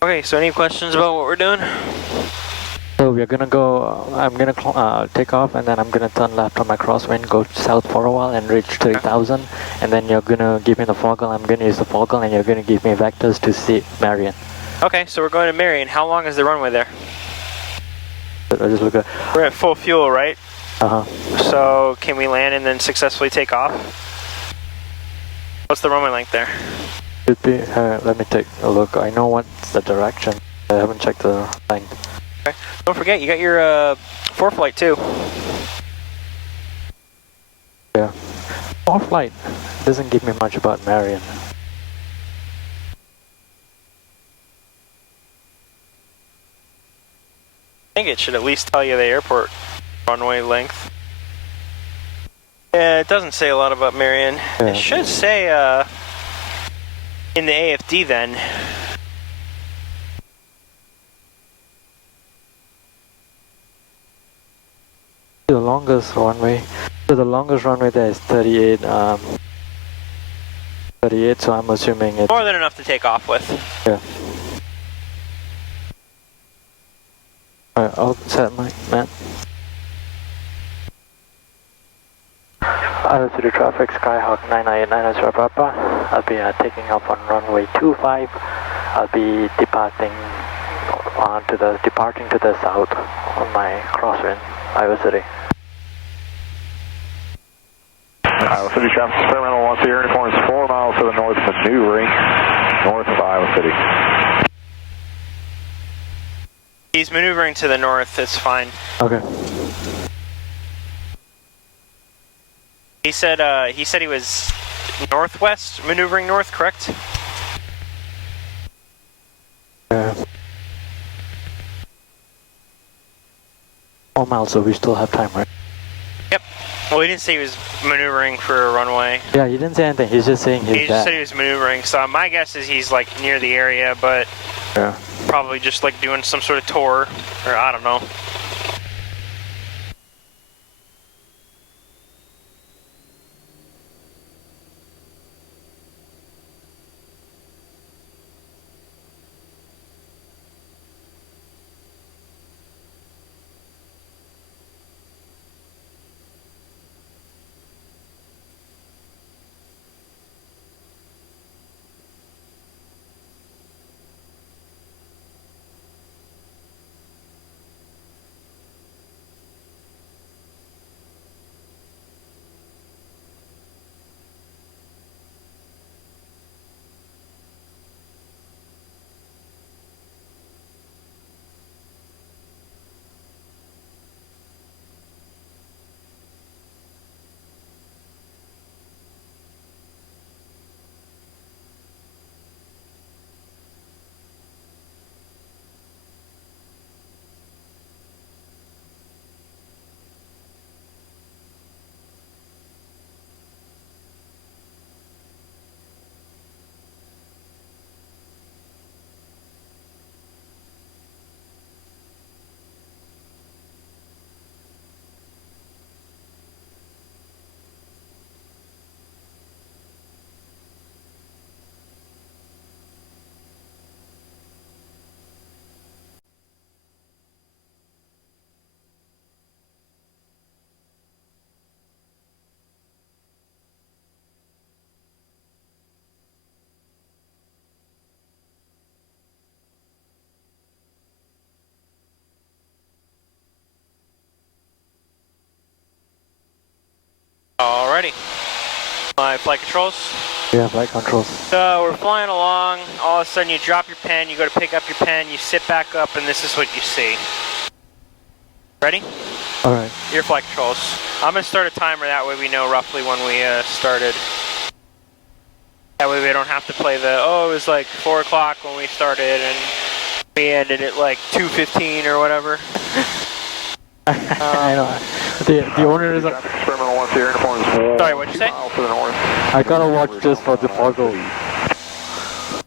Okay, so any questions about what we're doing? So we're gonna go, I'm gonna take off and then I'm gonna turn left on my crosswind, go south for a while and reach 30,000. And then you're gonna give me the foggle, I'm gonna use the foggle, and you're gonna give me vectors to see Marion. Okay, so we're going to Marion. How long is the runway there? I just look at... We're at full fuel, right? Uh-huh. So can we land and then successfully take off? What's the runway length there? Should be, let me take a look. I know what's the direction. I haven't checked the length. Okay. Don't forget, you got your flight too. Yeah. Flight doesn't give me much about Marion. I think it should at least tell you the airport runway length. Yeah, it doesn't say a lot about Marion. Yeah. It should say in the AFD then. The longest runway, so the longest runway there is 38, 38, so I'm assuming it's... More than enough to take off with. Yeah. Alright, I'll set my man. Iowa City traffic, Skyhawk 998 Papa. I'll be taking off on runway 25. I'll be departing to the south on my crosswind, Iowa City. Iowa City traffic, experimental 1 Sierra uniform is 4 miles to the north, maneuvering north of Iowa City. He's maneuvering to the north, it's fine. Okay. He said he was northwest, maneuvering north, correct? Yeah. 4 miles, so we still have time, right? Yep. Well, he didn't say he was maneuvering for a runway. Yeah, he didn't say anything, he's just saying He just said he was maneuvering, so my guess is he's like near the area, but yeah. probably just like doing some sort of tour, or I don't know. Alrighty. My flight controls. Yeah, flight controls. So we're flying along, all of a sudden you drop your pen, you go to pick up your pen, you sit back up, and this is what you see. Ready? Alright. Your flight controls. I'm going to start a timer, that way we know roughly when we started. That way we don't have to play the, oh, it was like 4 o'clock when we started, and we ended at like 2:15 or whatever. I know. The owner is like... Experimental 1 Sierra uniform is 4 Sorry, what'd you say? miles to the north. I gotta watch just for the foggle.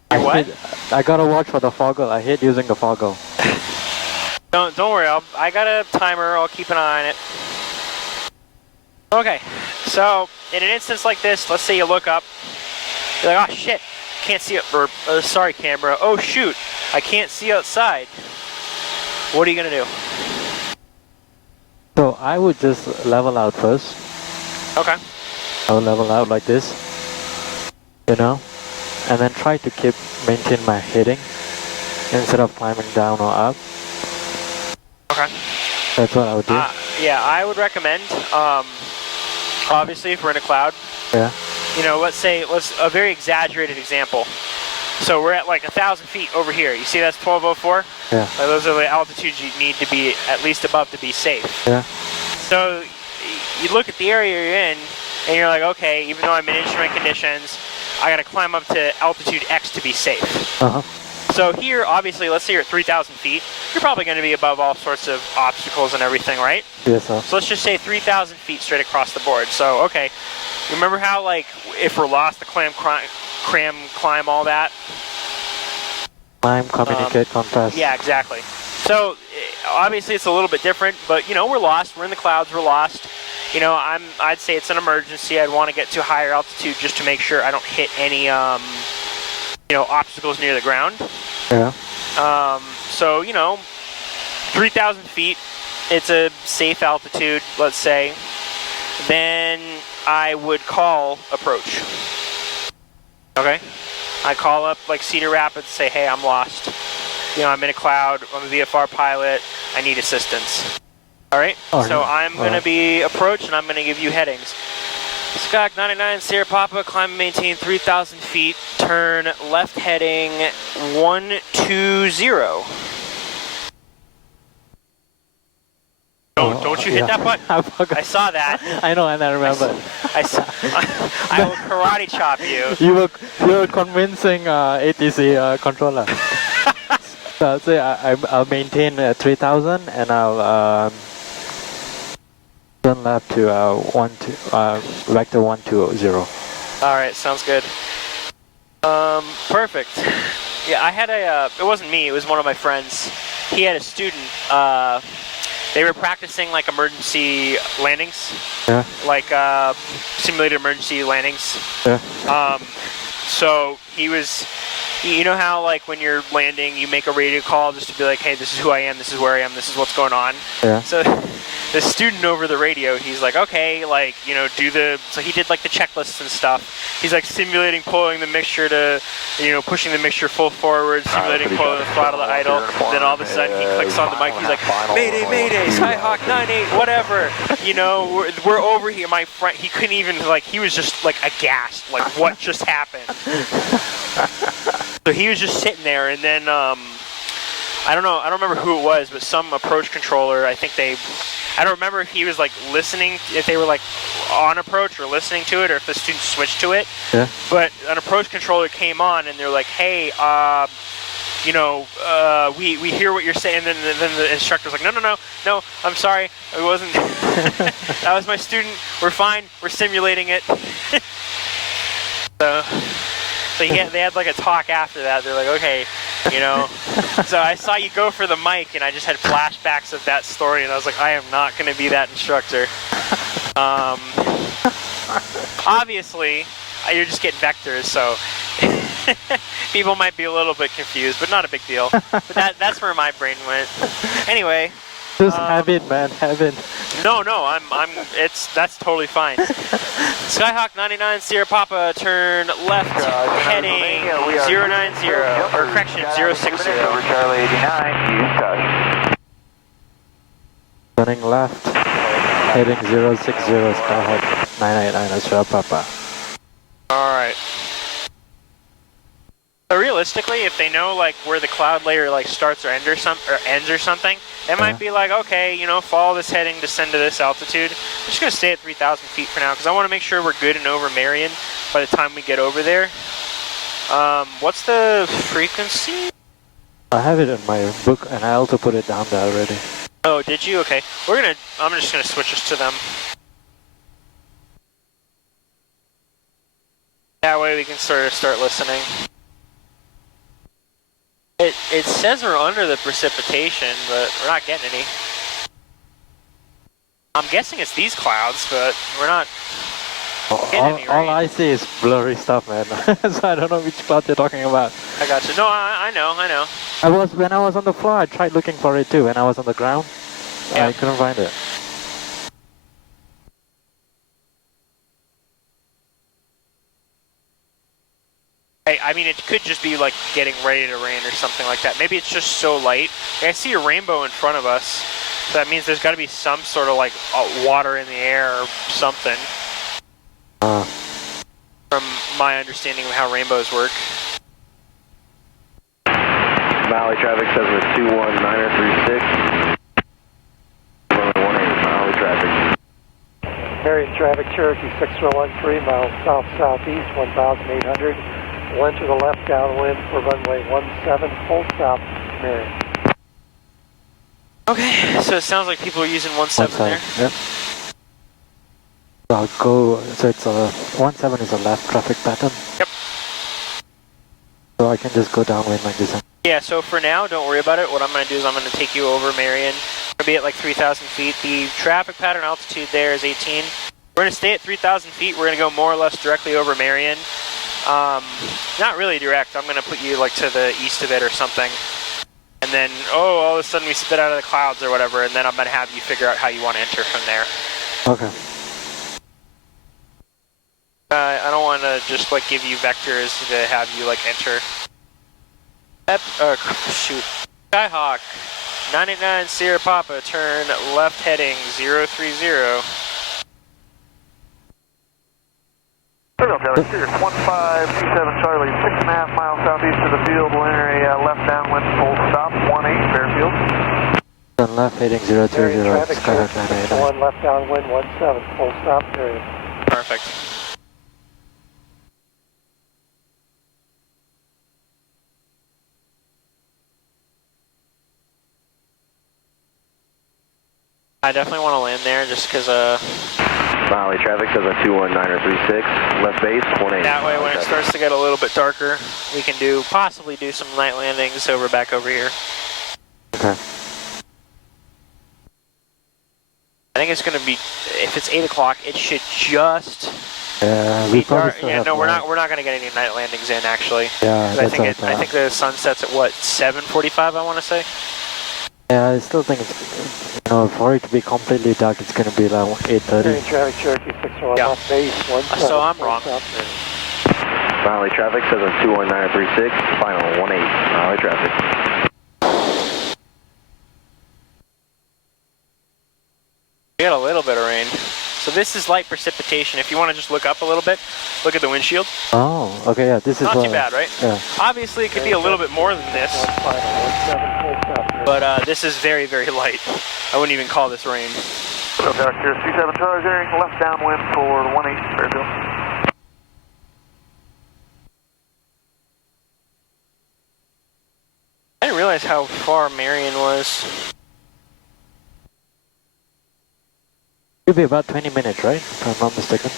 What? I gotta watch for the foggle. I hate using the foggle. Don't worry, I got a timer, I'll keep an eye on it. Okay, so in an instance like this, let's say you look up, you're like, oh shit, can't see it, or sorry camera, oh shoot, I can't see outside. What are you gonna do? So I would just level out first. Okay. I would level out like this, you know, and then try to maintain my heading instead of climbing down or up. Okay. That's what I would do. Yeah, I would recommend, obviously if we're in a cloud, Yeah. you know, let's a very exaggerated example. So we're at like 1,000 feet over here. You see that's 1204? Yeah. Like those are the altitudes you need to be at least above to be safe. Yeah. So you look at the area you're in, and you're like, okay, even though I'm in instrument conditions, I gotta climb up to altitude X to be safe. Uh-huh. So here, obviously, let's say you're at 3,000 feet, you're probably gonna be above all sorts of obstacles and everything, right? Yes, sir. So let's just say 3,000 feet straight across the board. So, okay, remember how, like, if we're lost, the climb, all that? Climb, communicate, contrast. Yeah, exactly. So, obviously it's a little bit different, but, you know, we're lost, we're in the clouds, we're lost. You know, I'd say it's an emergency. I'd want to get to a higher altitude just to make sure I don't hit any, you know, obstacles near the ground. Yeah. So, you know, 3,000 feet, it's a safe altitude, let's say. Then I would call approach. Okay? I call up like Cedar Rapids, say, hey, I'm lost. You know, I'm in a cloud, I'm a VFR pilot, I need assistance. All right? So I'm going to be approach and I'm going to give you headings. Skyhawk 99, Sierra Papa, climb and maintain 3,000 feet, turn left heading 120. Don't you hit that button. I saw that. I know, and I remember. I will karate chop you. You were convincing ATC controller. So I'll say I'll maintain 3,000 and I'll turn left to vector 120. All right, sounds good. Perfect. Yeah, I had it wasn't me, it was one of my friends. He had a student, they were practicing like emergency landings. Yeah. Like simulated emergency landings. Yeah. So he was, you know how like when you're landing, you make a radio call just to be like, hey, this is who I am, this is where I am, this is what's going on. Yeah. So the student over the radio, he's like, okay, like, you know, so he did like the checklists and stuff. He's like simulating pulling the mixture to, you know, pushing the mixture full forward, simulating pulling the throttle to idle. Then all of a sudden he clicks on the mic, he's like, Mayday, Mayday, Skyhawk 98, whatever. You know, we're over here. My friend, he couldn't even, like, he was just like aghast, like what just happened? So he was just sitting there, and then, I don't remember who it was, but some approach controller, I don't remember if he was like listening, if they were like on approach or listening to it, or if the student switched to it. Yeah. But an approach controller came on and they're like, hey, you know, we hear what you're saying. And then the instructor's like, no, I'm sorry. It wasn't, that was my student. We're fine. We're simulating it. So they had like a talk after that. They're like, okay, you know. So I saw you go for the mic, and I just had flashbacks of that story, and I was like, I am not going to be that instructor. Obviously, you're just getting vectors, so people might be a little bit confused, but not a big deal. But that's where my brain went. Anyway. Just have it, man. Have it. No, that's totally fine. Skyhawk 99, Sierra Papa, turn left, heading 090, or correction, 060. Over Charlie 89, use touch. Turning left, heading 060, Skyhawk 999, Sierra Papa. Alright. So realistically, if they know like where the cloud layer like starts or ends or something, they might be like, okay, you know, follow this heading, descend to this altitude. I'm just gonna stay at 3,000 feet for now because I want to make sure we're good and over Marion by the time we get over there. What's the frequency? I have it in my book, and I also put it down there already. Oh, did you? Okay, I'm just gonna switch us to them. That way we can sort of start listening. It says we're under the precipitation, but we're not getting any. I'm guessing it's these clouds, but we're not. All I see is blurry stuff, man. So I don't know which cloud you're talking about. I got you. No, I know. When I was on the floor, I tried looking for it too. When I was on the ground, Yeah. I couldn't find it. I mean, it could just be like getting ready to rain or something like that. Maybe it's just so light. I see a rainbow in front of us. So that means there's got to be some sort of like water in the air or something. From my understanding of how rainbows work. Valley traffic says we're 21936. 18 Valley traffic. Marion traffic, Cherokee 6013, miles south-southeast, 1,800. One to the left downwind for runway 17, full stop, Marion. Okay, so it sounds like people are using 17 there. Yep. So I'll go, so it's a 17 is a left traffic pattern. Yep. So I can just go downwind like this. Yeah, so for now, don't worry about it. What I'm going to do is I'm going to take you over Marion. We're going to be at like 3,000 feet. The traffic pattern altitude there is 18. We're going to stay at 3,000 feet. We're going to go more or less directly over Marion. Not really direct. I'm going to put you like to the east of it or something. And then, all of a sudden we spit out of the clouds or whatever, and then I'm going to have you figure out how you want to enter from there. Okay. I don't want to just like give you vectors to have you like enter. Shoot. Skyhawk, 989 Sierra Papa, turn left heading 030. Sirius 15, C7 Charlie, 6.5 miles southeast of the field. We'll enter a left downwind full stop, 18 Fairfield. Turn left heading 030, Marion traffic, Skyhawk Cherokee 989. 61 left downwind, 17, full stop, Marion. Perfect. I definitely want to land there just because Valley traffic says a 21936, left base, 18. that way when it starts to get a little bit darker, we can possibly do some night landings back over here. Okay. I think it's going to be, if it's 8 o'clock, it should just Yeah, be dark. Yeah, no, we're not going to get any night landings in actually. Yeah, I think the sun sets at what, 7:45 I want to say? Yeah, I still think it's, for it to be completely dark, it's going to be like 8:30. Marion traffic, Cherokee 61 Yeah. left base, 17, So I'm full wrong. stop, Marion. Valley traffic says a 21936, final 18 Valley traffic. We got a little bit of rain. So this is light precipitation. If you want to just look up a little bit, look at the windshield. Oh, okay, yeah, this is Not too bad, right? Yeah. Obviously, it could be a little bit more than this, One final, 17, full stop, Marion. but this is very, very light. I wouldn't even call this rain. Here's C7 Charlie, entering left downwind for 18 Fairfield. I didn't realize how far Marion was. It'll be about 20 minutes, right? If I'm not mistaken.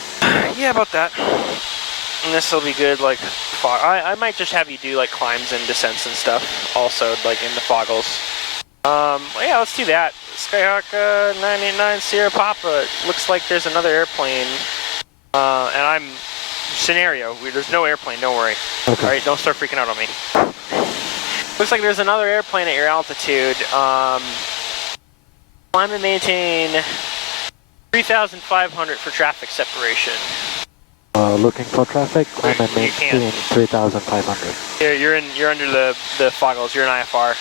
Yeah, about that. And this will be good, like, fog. I might just have you do, like, climbs and descents and stuff, also, like, in the foggles. Yeah, let's do that. Skyhawk 989 Sierra Papa. It looks like there's another airplane. And I'm... Scenario. There's no airplane, don't worry. Okay. Alright, don't start freaking out on me. Looks like there's another airplane at your altitude. Climb and maintain 3,500 for traffic separation. Looking for traffic, climb and You maintain 3,500. You're under the foggles. You're in IFR,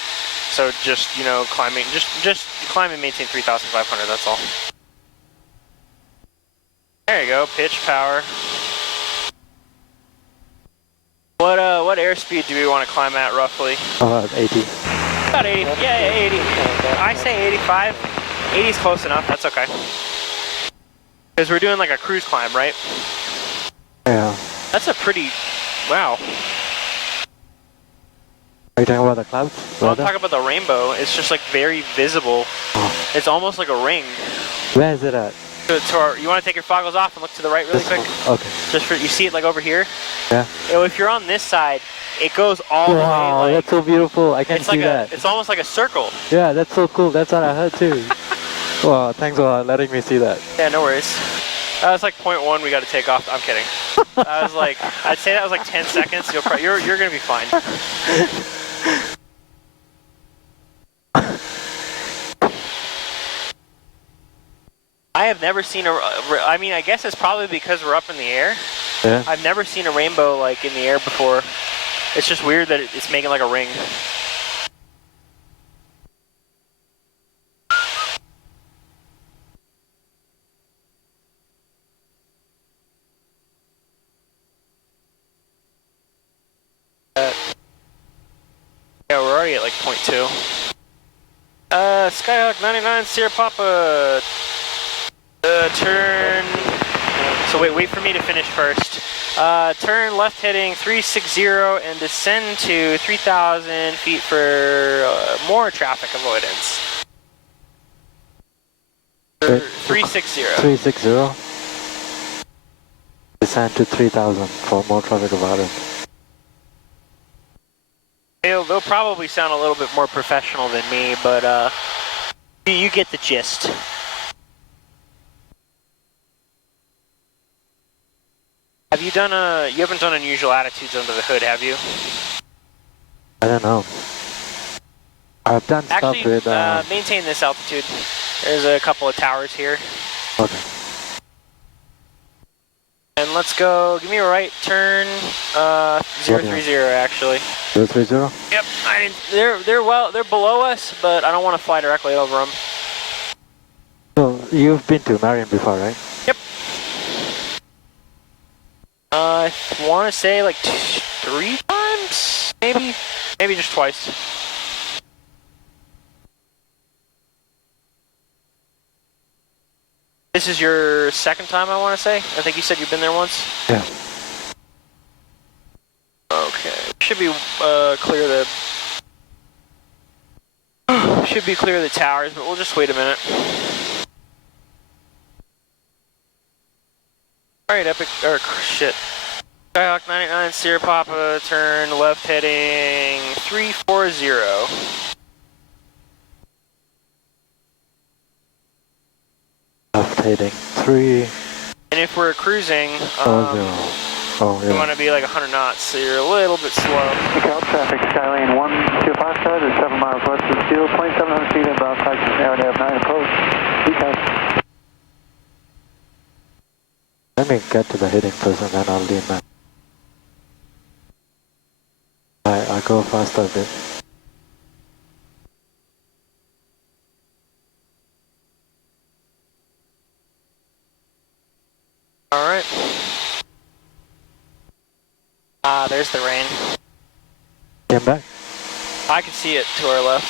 so just climbing. Just climb and maintain 3,500. That's all. There you go. Pitch power. What airspeed do we want to climb at roughly? About 80. About 80. Yeah, 80. I say 85. 80 is close enough. That's okay. Because we're doing like a cruise climb, right? Yeah. That's a pretty... Wow. Are you talking about the clouds? Well, I'm talking about the rainbow. It's just like very visible. Oh. It's almost like a ring. Where is it at? You want to take your foggles off and look to the right really This quick? one? Okay. Just for, you see it like over here? Yeah. If you're on this side, it goes all the way. Wow, Like, that's so beautiful. I can it's see like that. it's almost like a circle. Yeah, that's so cool. That's what I heard too. Wow, thanks for letting me see that. Yeah, no worries. It's like 0.1, we got to take off. I'm kidding. I was like, I'd say that was like 10 seconds. You're going to be fine. I have never seen I mean, I guess it's probably because we're up in the air. Yeah. I've never seen a rainbow like in the air before. It's just weird that it's making like a ring. Yeah, we're already at like 0.2. Skyhawk 99, Sierra Papa. Turn. So wait for me to finish first. Turn left heading 360 and descend to 3,000 feet for more traffic avoidance. 360. 360. Descend to 3,000 for more traffic avoidance. They'll probably sound a little bit more professional than me, but you get the gist. Have you done you haven't done unusual attitudes under the hood, have you? I don't know. I've done Actually, stuff with... maintain this altitude. There's a couple of towers here. Okay. And let's go, give me a right turn, 030 actually. 030? Yep, they're below us, but I don't want to fly directly over them. So, you've been to Marion before, right? Yep. I want to say like 3 times, maybe? Maybe just twice. This is your second time, I want to say? I think you said you've been there once? Yeah. Okay. Should be clear the... Should be clear the towers, but we'll just wait a minute. Alright, Epic... or shit. Skyhawk 99, Sierra Papa, turn left heading 340. Left heading 3... And if we're cruising, we want to be like 100 knots, so you're a little bit slow. Cal traffic, Skylane 125 side is 7 miles west of the field, 2,700 feet about taxi now to have 9 approach. Decals. Let me get to the heading first and then I'll lean back. I go faster a bit. Alright. There's the rain. Came back? I can see it to our left.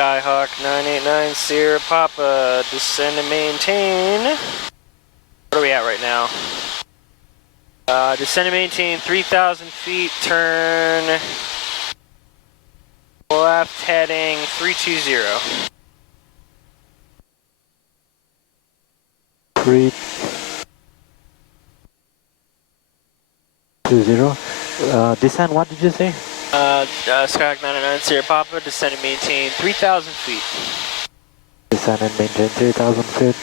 Skyhawk 989 Sierra Papa, descend and maintain. What are we at right now? Descend and maintain 3,000 feet, turn left heading 320. 320. Descend, what did you say? Skyhawk 999 Sierra Papa, descend and maintain 3,000 feet. Descend and maintain 3,000 feet,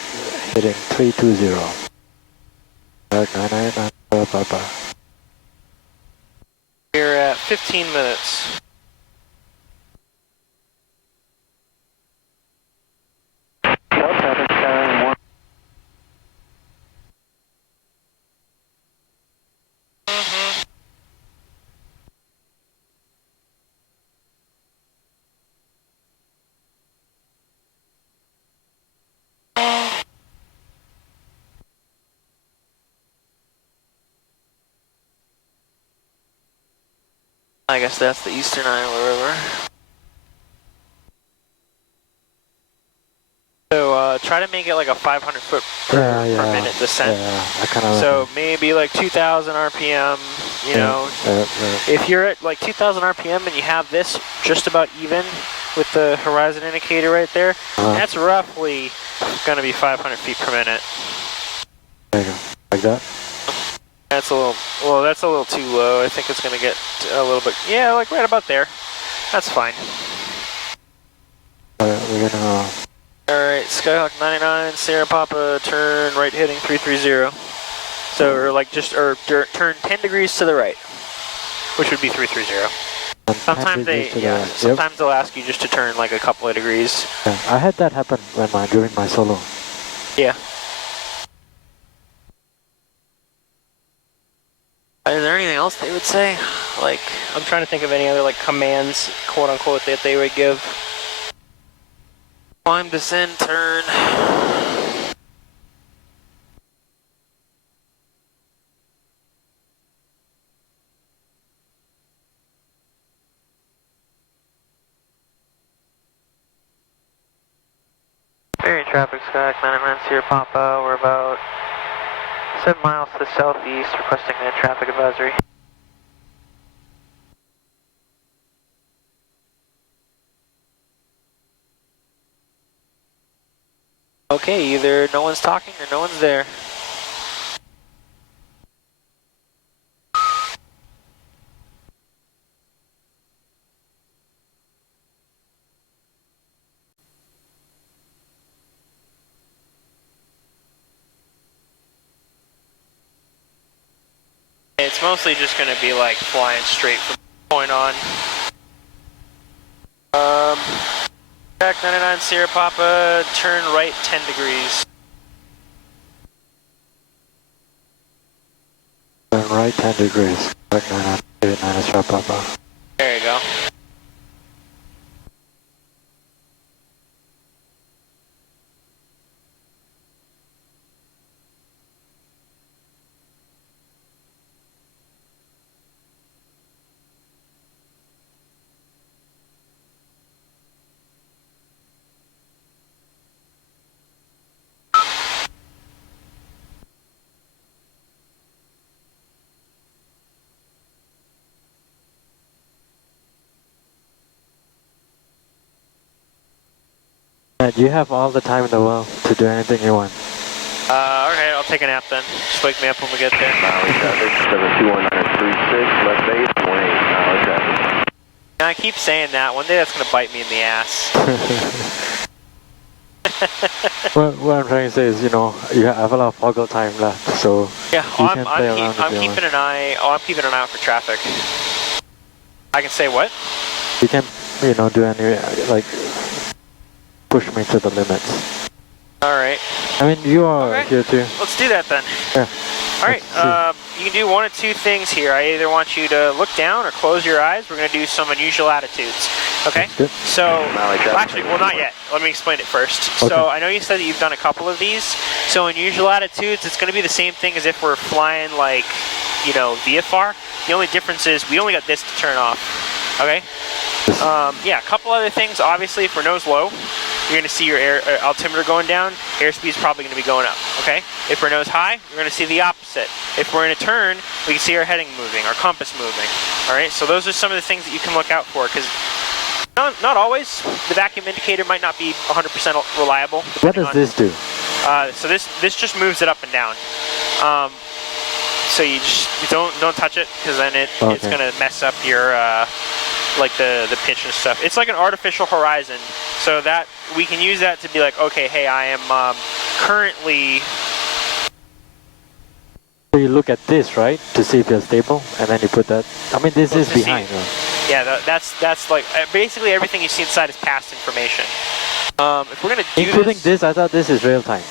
heading 320. Skyhawk 999 Sierra Papa. We're at 15 minutes. Cal traffic, Skylane 1. I guess that's the Eastern Iowa River. So try to make it like a 500 foot per minute descent. Yeah, I kind of. So maybe like 2,000 RPM. You know, if you're at like 2,000 RPM and you have this just about even with the horizon indicator right there, that's roughly going to be 500 feet per minute. There you go, like that. That's a little, well, that's a little too low. I think it's going to get a little bit, yeah, like right about there. That's fine. Alright, we're gonna. Alright, Skyhawk 99, Sierra Papa, turn right heading 330. So, or like just, or turn 10 degrees to the right, which would be 330. Sometimes sometimes they'll ask you just to turn like a couple of degrees. Yeah, I had that happen when during my solo. Yeah. Is there anything else they would say? Like, I'm trying to think of any other like commands, quote unquote, that they would give. Climb, descend, turn. Marion traffic, Skyhawk 99, Sierra Papa. We're about 7 miles to the southeast, requesting a traffic advisory. Okay, either no one's talking or no one's there. It's mostly just going to be like flying straight from this point on. Track 99 Sierra Papa, turn right 10 degrees. Turn right 10 degrees. Track 99 Sierra Papa. There you go. You have all the time in the world to do anything you want. Okay, I'll take a nap then. Just wake me up when we get there. Maui traffic, 72136, left base, 18, Maui traffic. I keep saying that. One day that's going to bite me in the ass. What I'm trying to say is, you know, you have a lot of foggle time left, so yeah, you can play around if I'm you keeping want. an eye. Oh, I'm keeping an eye out for traffic. I can say what? You can, you know, do any like push me to the limits. All right. I mean, you are here too. Let's do that then. Yeah. All right. You can do one of two things here. I either want you to look down or close your eyes. We're going to do some unusual attitudes. Okay. Good. So, actually, well, not yet. Let me explain it first. Okay. So, I know you said that you've done a couple of these. So, unusual attitudes, it's going to be the same thing as if we're flying like, you know, VFR. The only difference is we only got this to turn off. Okay. Yeah. A couple other things. Obviously, if we're nose low, you're going to see your altimeter going down. Airspeed is probably going to be going up, okay? If we're nose high, you're going to see the opposite. If we're in a turn, we can see our heading moving, our compass moving, all right? So those are some of the things that you can look out for, because not always. The vacuum indicator might not be 100% reliable. What does this do? So this just moves it up and down. So you don't touch it, because then it's going to mess up your like the pitch and stuff. It's like an artificial horizon, so that we can use that to be like, okay, hey, I am currently. So you look at this, right, to see if you're stable, and then you put that. I mean, this is behind. Yeah, that's like basically everything you see inside is past information. If we're gonna do including this, I thought this is real time.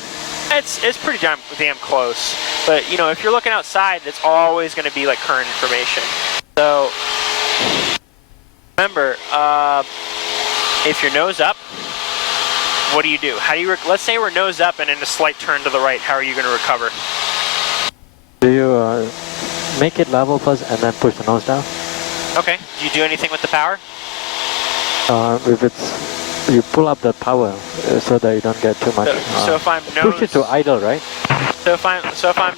It's pretty damn close. But you know, if you're looking outside, it's always going to be like current information. So remember, if you're nose up, what do you do? How do you? Let's say we're nose up and in a slight turn to the right. How are you going to recover? Do you make it level first and then push the nose down? Okay. Do you do anything with the power? If it's You pull up the power so that you don't get too much. So if I'm push it to idle, right? So if I'm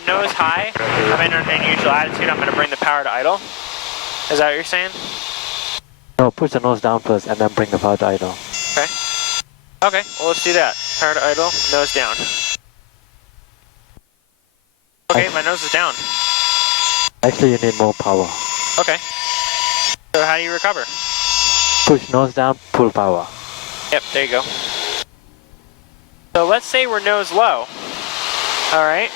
nose high, I'm in an unusual attitude. I'm going to bring the power to idle. Is that what you're saying? No, push the nose down first and then bring the power to idle. Okay. Okay. Well, let's do that. Power to idle, nose down. Okay, my nose is down. Actually, you need more power. Okay. So how do you recover? Push nose down, pull power. Yep, there you go. So let's say we're nose low. All right.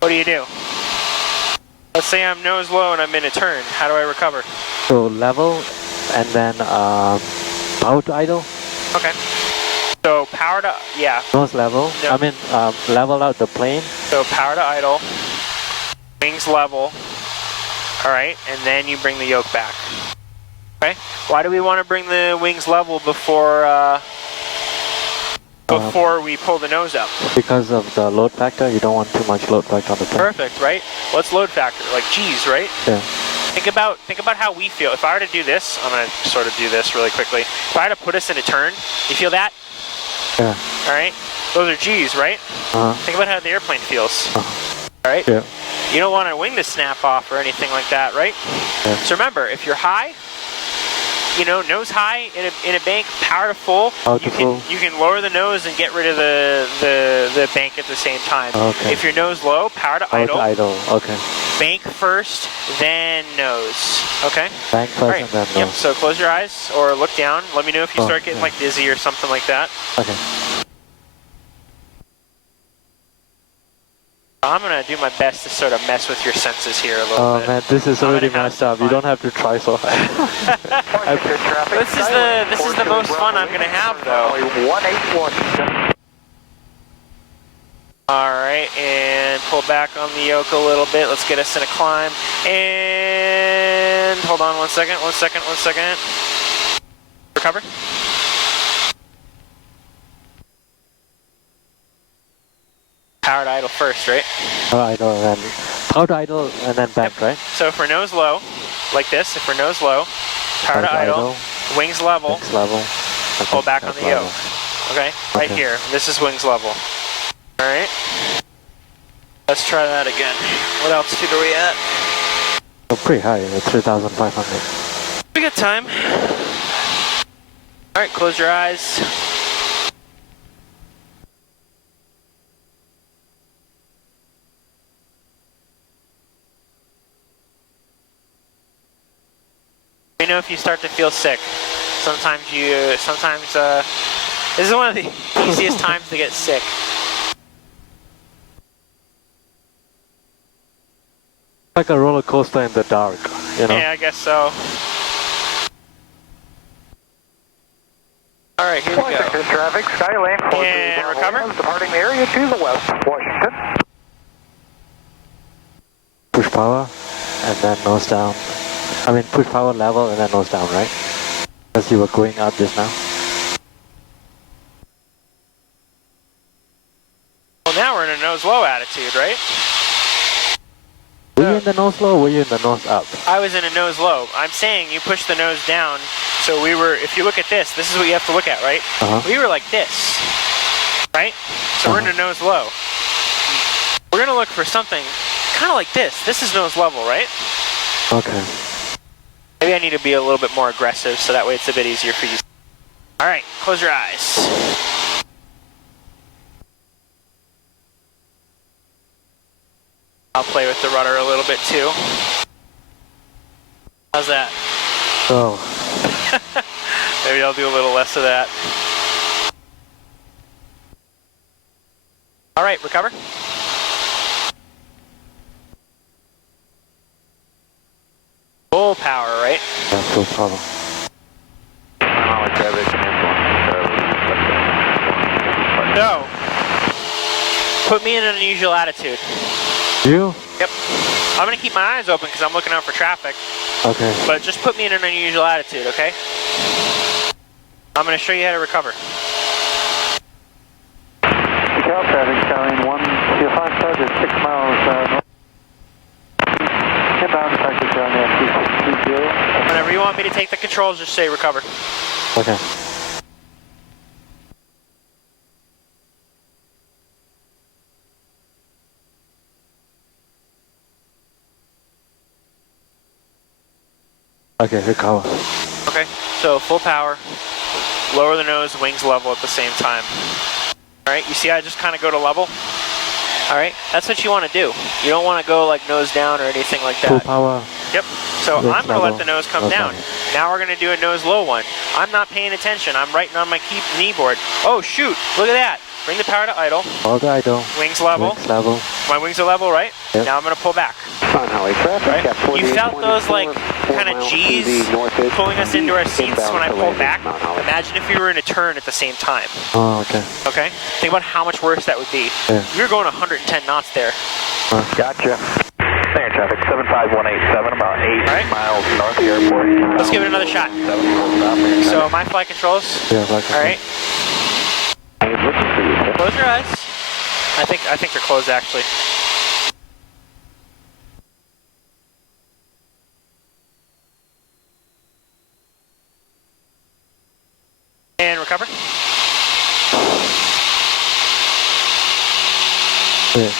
What do you do? Let's say I'm nose low and I'm in a turn. How do I recover? So level and then power to idle. Okay. So power to, yeah. Nose level. Yep. I mean, level out the plane. So power to idle, wings level. All right, and then you bring the yoke back. Okay. Why do we want to bring the wings level before we pull the nose up? Because of the load factor, you don't want too much load factor on the plane. Perfect, right? What's load factor? Like G's, right? Yeah. Think about how we feel. If I were to do this, I'm going to sort of do this really quickly. If I were to put us in a turn, you feel that? Yeah. All right. Those are G's, right? Think about how the airplane feels. All right. Yeah. You don't want a wing to snap off or anything like that, right? Yeah. So remember, if you're high, you know, nose high in a bank, power to full, you can lower the nose and get rid of the bank at the same time. Okay. If your nose low, power to idle. Okay. Bank first, then nose. Okay? Bank first and then nose. Yep, so close your eyes or look down. Let me know if you start getting like dizzy or something like that. Okay. I'm going to do my best to sort of mess with your senses here a little bit. Oh man, this is already messed up. You don't have to try so hard. This is the most fun I'm going to have though. 181. Alright, and pull back on the yoke a little bit. Let's get us in a climb. And hold on one second. Recover. Power to idle first, right? Power to idle and then back, right? So if we're nose low, like this, if we're nose low, power to idle, wings level, pull back on the yoke. Okay, right here. This is wings level. Alright. Let's try that again. What altitude are we at? Oh, pretty high, 3,500. We got time. Alright, close your eyes. Let me know if you start to feel sick. Sometimes this is one of the easiest times to get sick. Like a roller coaster in the dark, you know? Yeah, I guess so. Alright, here we go. Traffic, Skylane, and recover. Departing the area to the west, Washington. Push power and then nose down. I mean, push power level and then nose down, right? Because you were going up just now. Well, now we're in a nose low attitude, right? Were you in the nose low or were you in the nose up? I was in a nose low. I'm saying you push the nose down. So we were, if you look at this is what you have to look at, right? We were like this, right? So we're in a nose low. We're going to look for something kind of like this. This is nose level, right? Okay. Maybe I need to be a little bit more aggressive so that way it's a bit easier for you. All right, close your eyes. I'll play with the rudder a little bit too. How's that? Oh. Maybe I'll do a little less of that. All right, recover. Full power, right? Yeah, full power. No. Put me in an unusual attitude. You? Yep. I'm going to keep my eyes open because I'm looking out for traffic. Okay. But just put me in an unusual attitude, okay? I'm going to show you how to recover. Cal traffic, Skylane 1, CFI started 6 miles north. Inbound, practice on 2620. Whenever you want me to take the controls, just say recover. Okay. Okay, recover. Okay, so full power, lower the nose, wings level at the same time. All right, you see I just kind of go to level? All right, that's what you want to do. You don't want to go like nose down or anything like that. Full power. Yep, so Wings I'm going to let level. the nose come Okay. down. Now we're going to do a nose low one. I'm not paying attention. I'm writing on my knee board. Oh shoot, look at that. Bring the power to idle. All the idle. Wings level. Wings level. My wings are level, right? Yep. Now I'm going to pull back. On highway traffic, Right? at 48, You felt those like 24, kind of 4 miles to G's the north edge, pulling us into our seats inbound when I to pulled landing, back? Mount Holly. Imagine if we were in a turn at the same time. Oh, okay. Okay? Think about how much worse that would be. Yeah. We were going 110 knots there. Gotcha. Clear traffic, 75187, about 8 Alright. miles north of the airport. Let's give it another shot. 7 full stop, Marion. So my flight controls. Yeah, like All right. I was looking for you, sir. Close your eyes. I think they're closed actually. And recover. Yeah.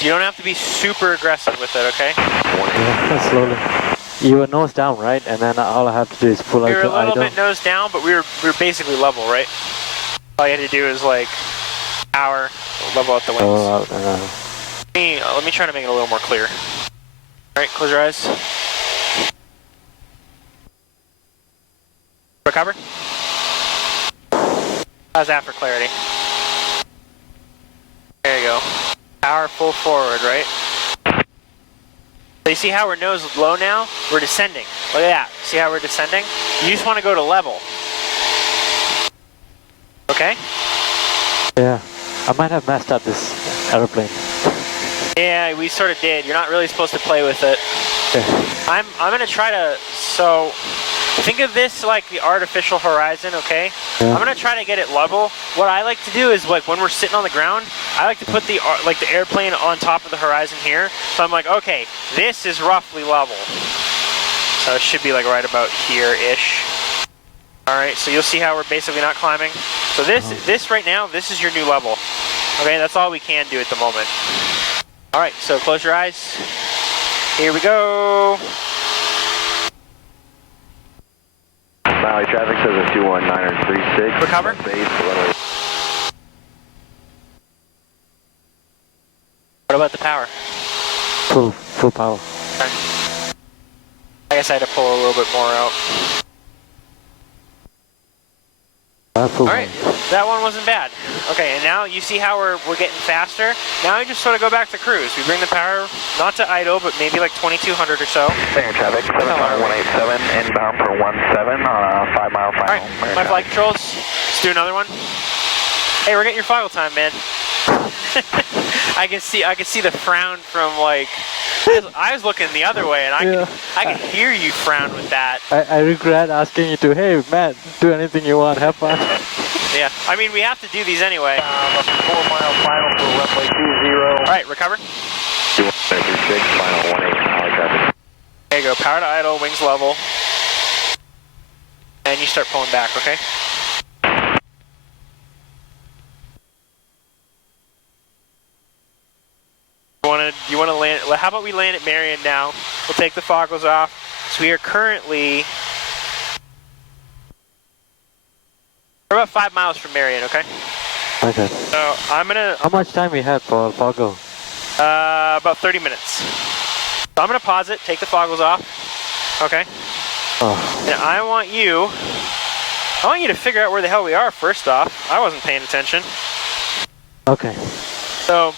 You don't have to be super aggressive with it, okay? Yeah, slowly. You were nose down, right? And then all I have to do is pull out We were to a little idle. bit nose down, but we were basically level, right? All you had to do is like power, level out the wings. Oh, Let me try to make it a little more clear. All right, close your eyes. Recover. How's that for clarity? There you go. Power full forward, right? So you see how we're nose low now? We're descending. Look at that. See how we're descending? You just want to go to level. Okay? yeah. I might have messed up this airplane. Yeah, we sort of did. You're not really supposed to play with it. Yeah. I'm gonna try to, so think of this like the artificial horizon, okay? Yeah. I'm gonna try to get it level. What I like to do is like when we're sitting on the ground, I like to put the airplane on top of the horizon here. So I'm like, okay, this is roughly level. So it should be like right about here-ish. All right, so you'll see how we're basically not climbing. So this right now, this is your new level. Okay, that's all we can do at the moment. All right, so close your eyes. Here we go. Valley traffic says a 21936. Recover. Base, runway. What about the power? Full power. Okay. I guess I had to pull a little bit more out. Full All right, that one wasn't bad. Okay, and now you see how we're getting faster. Now we just sort of go back to cruise. We bring the power not to idle, but maybe like 2200 or so. Clear traffic, 75187, inbound for 17 on a 5 mile All right, my flight controls. Let's do another one. Hey, we're getting your final time, man. I can see the frown from like. I was looking the other way, and I can hear you frown with that. I regret asking you to, hey, Matt, do anything you want, have fun. Yeah, I mean, we have to do these anyway. 4 mile final for runway 20. All right, recover. 2136, final 18, Valley traffic. There you go, power to idle, wings level. And you start pulling back, okay? You want to land, how about we land at Marion now? We'll take the foggles off. So we are currently, we're about 5 miles from Marion, okay? Okay. So I'm gonna, How much time we have for Foggle? about 30 minutes. So I'm gonna pause it, take the foggles off, okay? Oh, And I want you to figure out where the hell we are first off. I wasn't paying attention. okay. So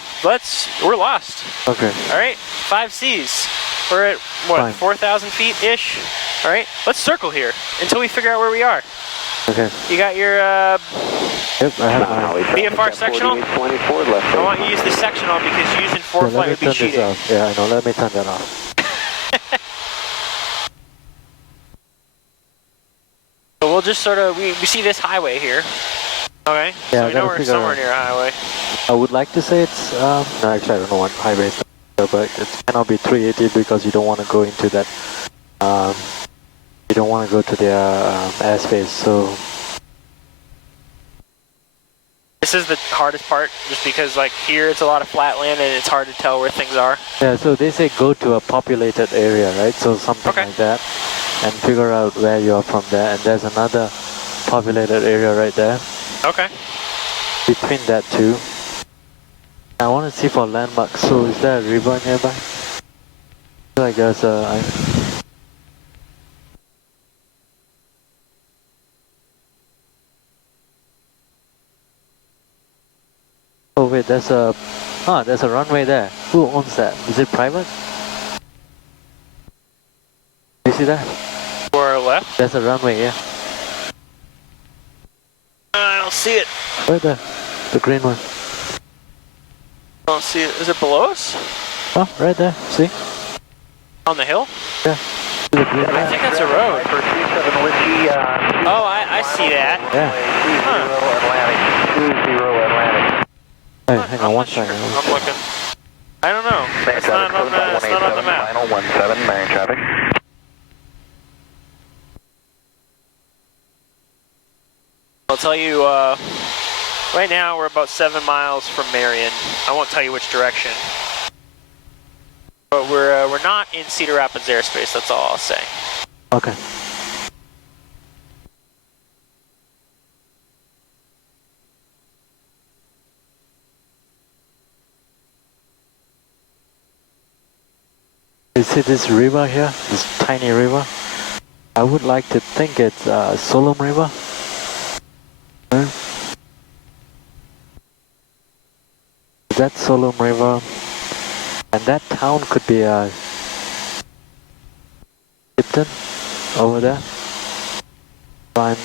we're lost. Okay. All right, 5 Cs. We're at what, Fine. 4,000 feet-ish? All right, let's circle here until we figure out where we are. Okay. You got your Yep, I have mine. BFR sectional? 24 left. I want you to use the sectional because using So four let flight me would be turn this cheating. off. Yeah, I know. Let me turn that off. So we'll just sort of, we see this highway here. Okay, Yeah, so I we know gotta we're figure somewhere out- near a highway. I would like to say it's, no, actually I don't know what highway is, but it cannot be 380 because you don't want to go into that, you don't want to go to their airspace, so. This This is the hardest part, just because like here it's a lot of flat land and it's hard to tell where things are. Yeah, so they say go to a populated area, right? So something like that, and figure out where you are from there. And there's another populated area right there. Okay. Between that two. I want to see for landmarks. So is there a river nearby? I feel like there's a... Oh wait, there's a runway there. Who owns that? Is it private? You see that? To our left? There's a runway, yeah. I don't see it. Right there, the green one. I don't see it. Is it below us? Oh, right there. See? On the hill? Yeah. The green I think that's a road. For C7 Whiskey, Oh, I see that. Yeah. 20 Atlantic. Hey, hang on one Sure. second. I'm looking. I don't know. It's not on the map. Final 17, Marion traffic. I'll tell you, right now we're about 7 miles from Marion. I won't tell you which direction. But we're not in Cedar Rapids airspace, that's all I'll say. Okay. You see this river here? This tiny river? I would like to think it's Solom River. That Solom River, and that town could be Tipton over there. Fine.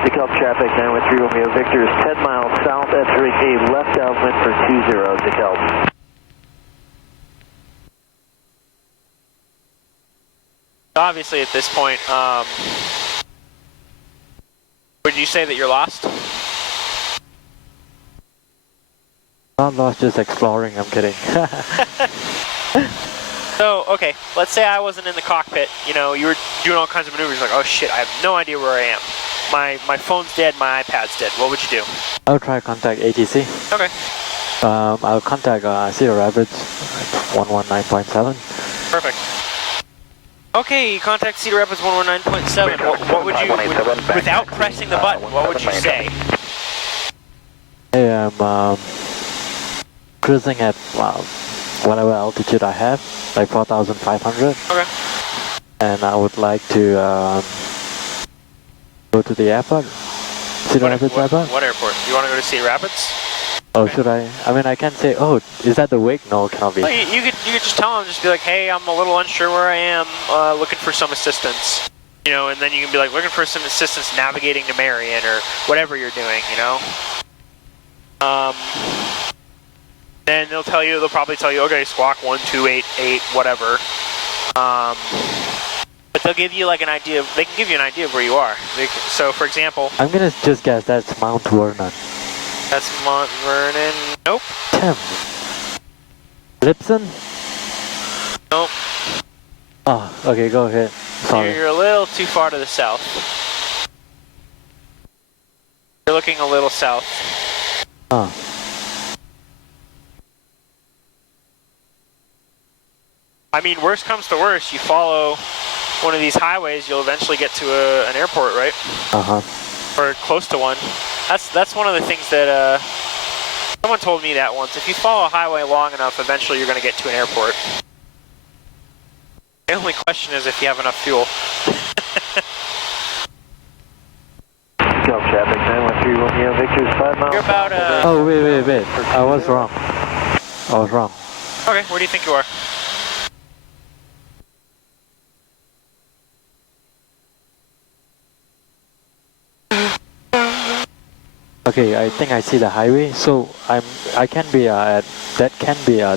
Decal traffic 913 Romeo Victor is 10 miles south, entering a left downwind for 20 Decal. Obviously at this point, would you say that you're lost? Not lost, just exploring, I'm kidding. So, okay, let's say I wasn't in the cockpit, you know, you were doing all kinds of maneuvers, like, oh shit, I have no idea where I am. My phone's dead, my iPad's dead, what would you do? I'll try to contact ATC. Okay. I'll contact Cedar Rapids 119.7. Perfect. Okay, contact Cedar Rapids 119.7. What would you, without pressing the button, what would you say? Hey, I'm cruising at whatever altitude I have, like 4,500. Okay. And I would like to go to the airport. Cedar Rapids airport? What airport? You want to go to Cedar Rapids? Oh, should I? I mean, I can't say, oh, is that the wake? No, it cannot be. Well, you could just tell them, just be like, hey, I'm a little unsure where I am, looking for some assistance. You know, and then you can be like, looking for some assistance navigating to Marion, or whatever you're doing, you know? Then they'll probably tell you, okay, squawk 1288, whatever. But they'll give you like an idea, they can give you an idea of where you are. So, for example... I'm gonna just guess that's Mount Vernon. That's Mount Vernon. Nope. Tim. Lipson? Nope. Oh, okay, go ahead. Sorry. You're a little too far to the south. You're looking a little south. Oh. I mean, worst comes to worst, you follow one of these highways, you'll eventually get to an airport, right? Uh-huh. Or close to one. That's one of the things that someone told me that once. If you follow a highway long enough, eventually you're going to get to an airport. The only question is if you have enough fuel. Decal traffic 913 Romeo Victor is 5 miles. You're about Oh, wait. I was wrong. Okay, where do you think you are? Okay, I think I see the highway. So I can be at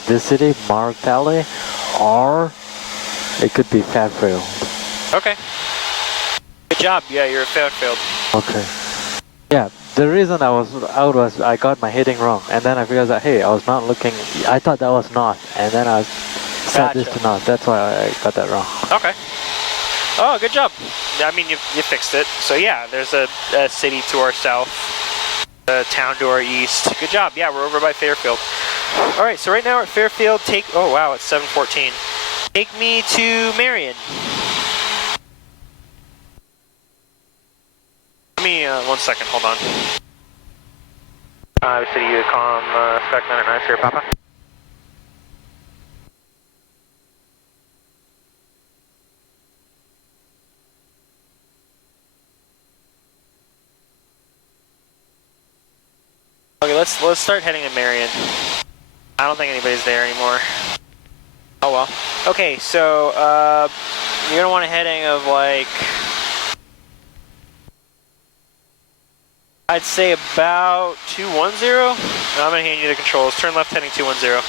this city, Mark Valley, or it could be Fairfield. Okay. Good job. Yeah, you're at Fairfield. Okay. Yeah, the reason I was out was I got my heading wrong, and then I figured that hey, I was not looking. I thought that was north, and then I set this Gotcha. to north. That's why I got that wrong. Okay. Oh, good job. I mean, you fixed it. So yeah, there's a city to our south, a town to our east. Good job. Yeah, we're over by Fairfield. All right, so right now we're at Fairfield. Oh wow, it's 7:14. Take me to Marion. Give me 1 second, hold on. City Yukon, spec 99 Sierra Papa. Okay, let's start heading to Marion. I don't think anybody's there anymore. Oh well. Okay, so you're gonna want a heading of like, I'd say about 210. I'm gonna hand you the controls. Turn left heading 210.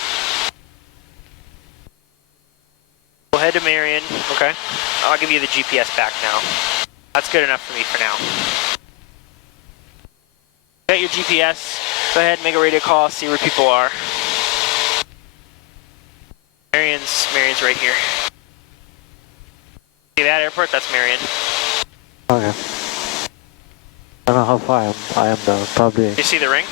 We'll head to Marion. Okay. I'll give you the GPS back now. That's good enough for me for now. Get your GPS. Go ahead and make a radio call, see where people are. Marion's right here. See that airport? That's Marion. Okay. I don't know how far I am though. Probably. You see the ring?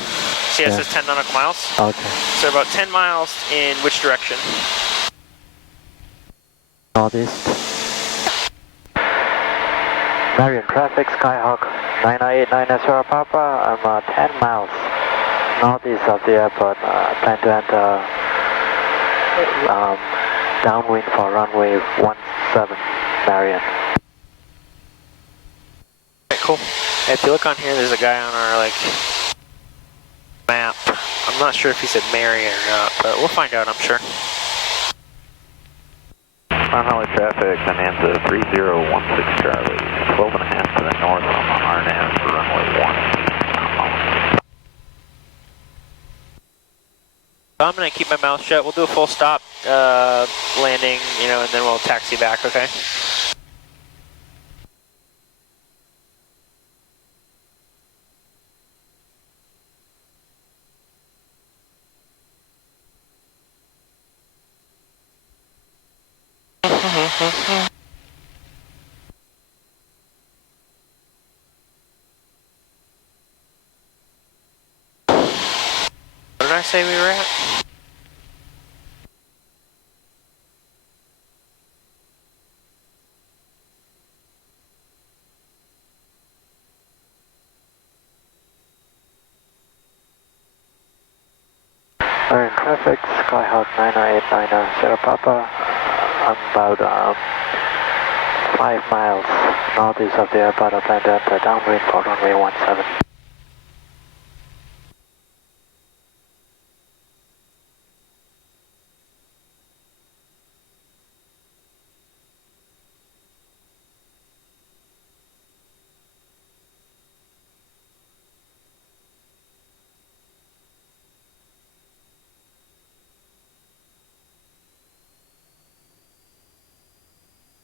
See, it says 10 nautical miles. Okay. So about 10 miles in which direction? Northeast. Marion traffic, Skyhawk 9989 Sierra Papa. I'm 10 miles northeast of the airport. Plan to enter downwind for runway 17, Marion. Okay, cool. If you look on here, there's a guy on our like map. I'm not sure if he said Marion or not, but we'll find out, I'm sure. On highway traffic, Bonanza 3016 Charlie, 12.5 to the north on the RNAV for runway 1. I'm gonna keep my mouth shut. We'll do a full stop landing, you know, and then we'll taxi back, okay? What did I say we were at? Marion traffic, Skyhawk 9989 Sierra Papa. I'm about 5 miles northeast of the airport. I plan to enter downwind for runway 17.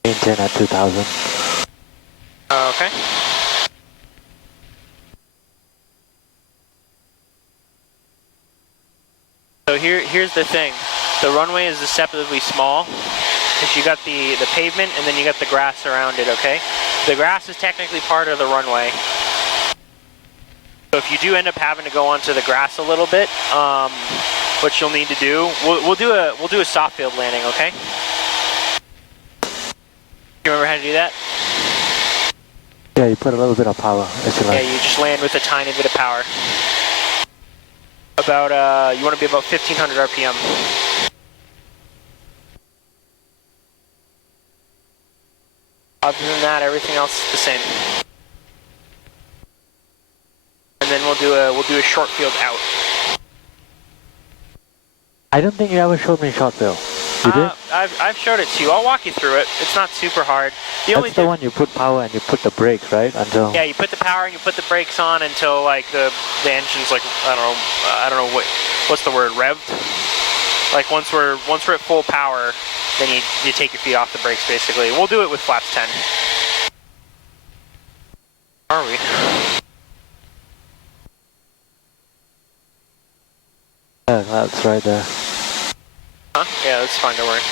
Engine at 2000. Okay. So here's the thing. The runway is deceptively small because you got the pavement and then you got the grass around it, okay? The grass is technically part of the runway. So if you do end up having to go onto the grass a little bit, what you'll need to do, we'll do a soft field landing, okay? You remember how to do that? Yeah, you put a little bit of power, if you like. Yeah, you just land with a tiny bit of power. About, you want to be about 1500 RPM. Other than that, everything else is the same. And then we'll do a short field out. I don't think you ever showed me short field. You did? I've showed it to you. I'll walk you through it. It's not super hard. That's the one you put power and you put the brakes, right? Until yeah, you put the power and you put the brakes on until like the engine's like I don't know what's the word, revved. Like once we're at full power, then you take your feet off the brakes basically. We'll do it with flaps 10. Are we? Yeah, that's right there. Huh? Yeah, that's fine, don't worry.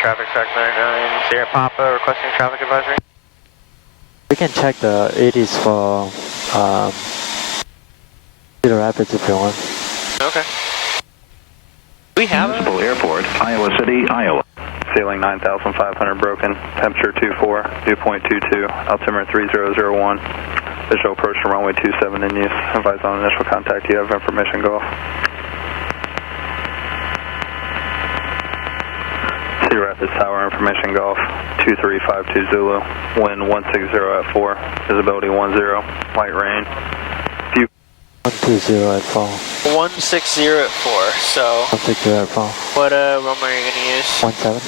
Traffic track 99, Sierra Papa requesting traffic advisory. We can check the 80s for Cedar Rapids if you want. Okay. We have Municipal Airport, Iowa City, Iowa. Ceiling 9,500 broken, temperature 24, dew point 22, altimeter 3001. Visual approach to runway 27 in use. Advise on initial contact. You have information, go off. Cedar Rapids Tower, information golf, 2352 Zulu, wind 160 at 4, visibility 10, light rain. 120 at 4. 160 at 4, so 160 at 4. what runway are you going to use? 17.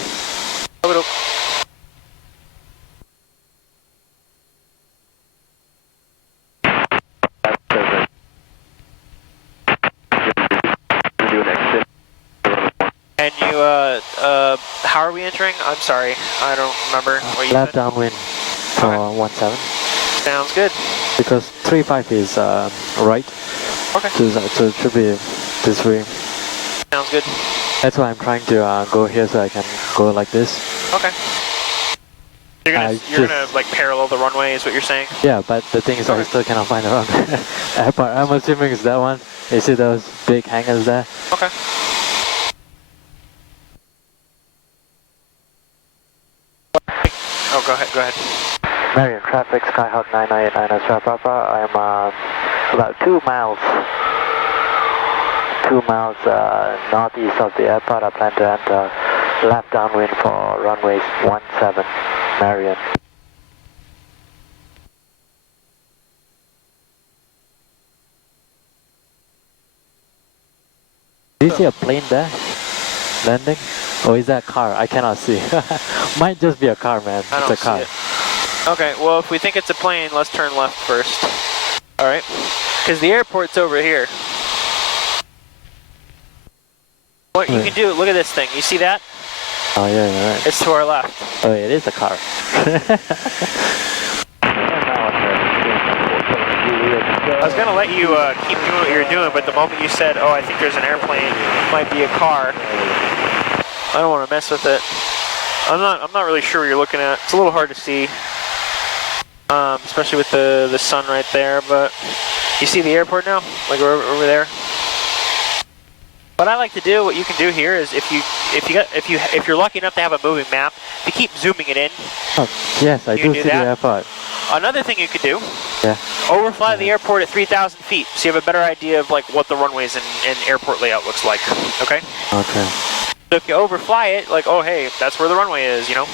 Oh, and you, how are we entering? I'm sorry, I don't remember what you Left said. downwind for 17. Sounds good. Because 35 is right. Okay. So it should be this way. Sounds good. That's why I'm trying to go here so I can go like this. Okay. You're gonna like parallel the runway is what you're saying? Yeah, but the thing is I still cannot find the runway. Airport. I'm assuming it's that one. You see those big hangars there? Okay. Oh, go ahead. Marion, traffic, Skyhawk 998 Sierra Papa. I'm about 2 miles northeast of the airport. I plan to enter left downwind for runway 17, Marion. Do you see a plane there landing? Or is that a car? I cannot see. Might just be a car, man. I don't It's a car. see it. Okay, well, if we think it's a plane, let's turn left first. All right? Because the airport's over here. What you can do, look at this thing. You see that? Oh, yeah, you're right. It's to our left. Oh, it is a car. I was going to let you keep doing what you're doing, but the moment you said, oh, I think there's an airplane, might be a car, I don't want to mess with it. I'm not really sure what you're looking at. It's a little hard to see. Especially with the sun right there, but you see the airport now? Like we're over there? What I like to do, what you can do here is if you're lucky enough to have a moving map, if you keep zooming it in. Oh, yes, I do see the airport. Another thing you could do, yeah, overfly the airport at 3,000 feet, so you have a better idea of like what the runways and airport layout looks like. Okay. Okay. So if you overfly it, like, oh hey, that's where the runway is, you know.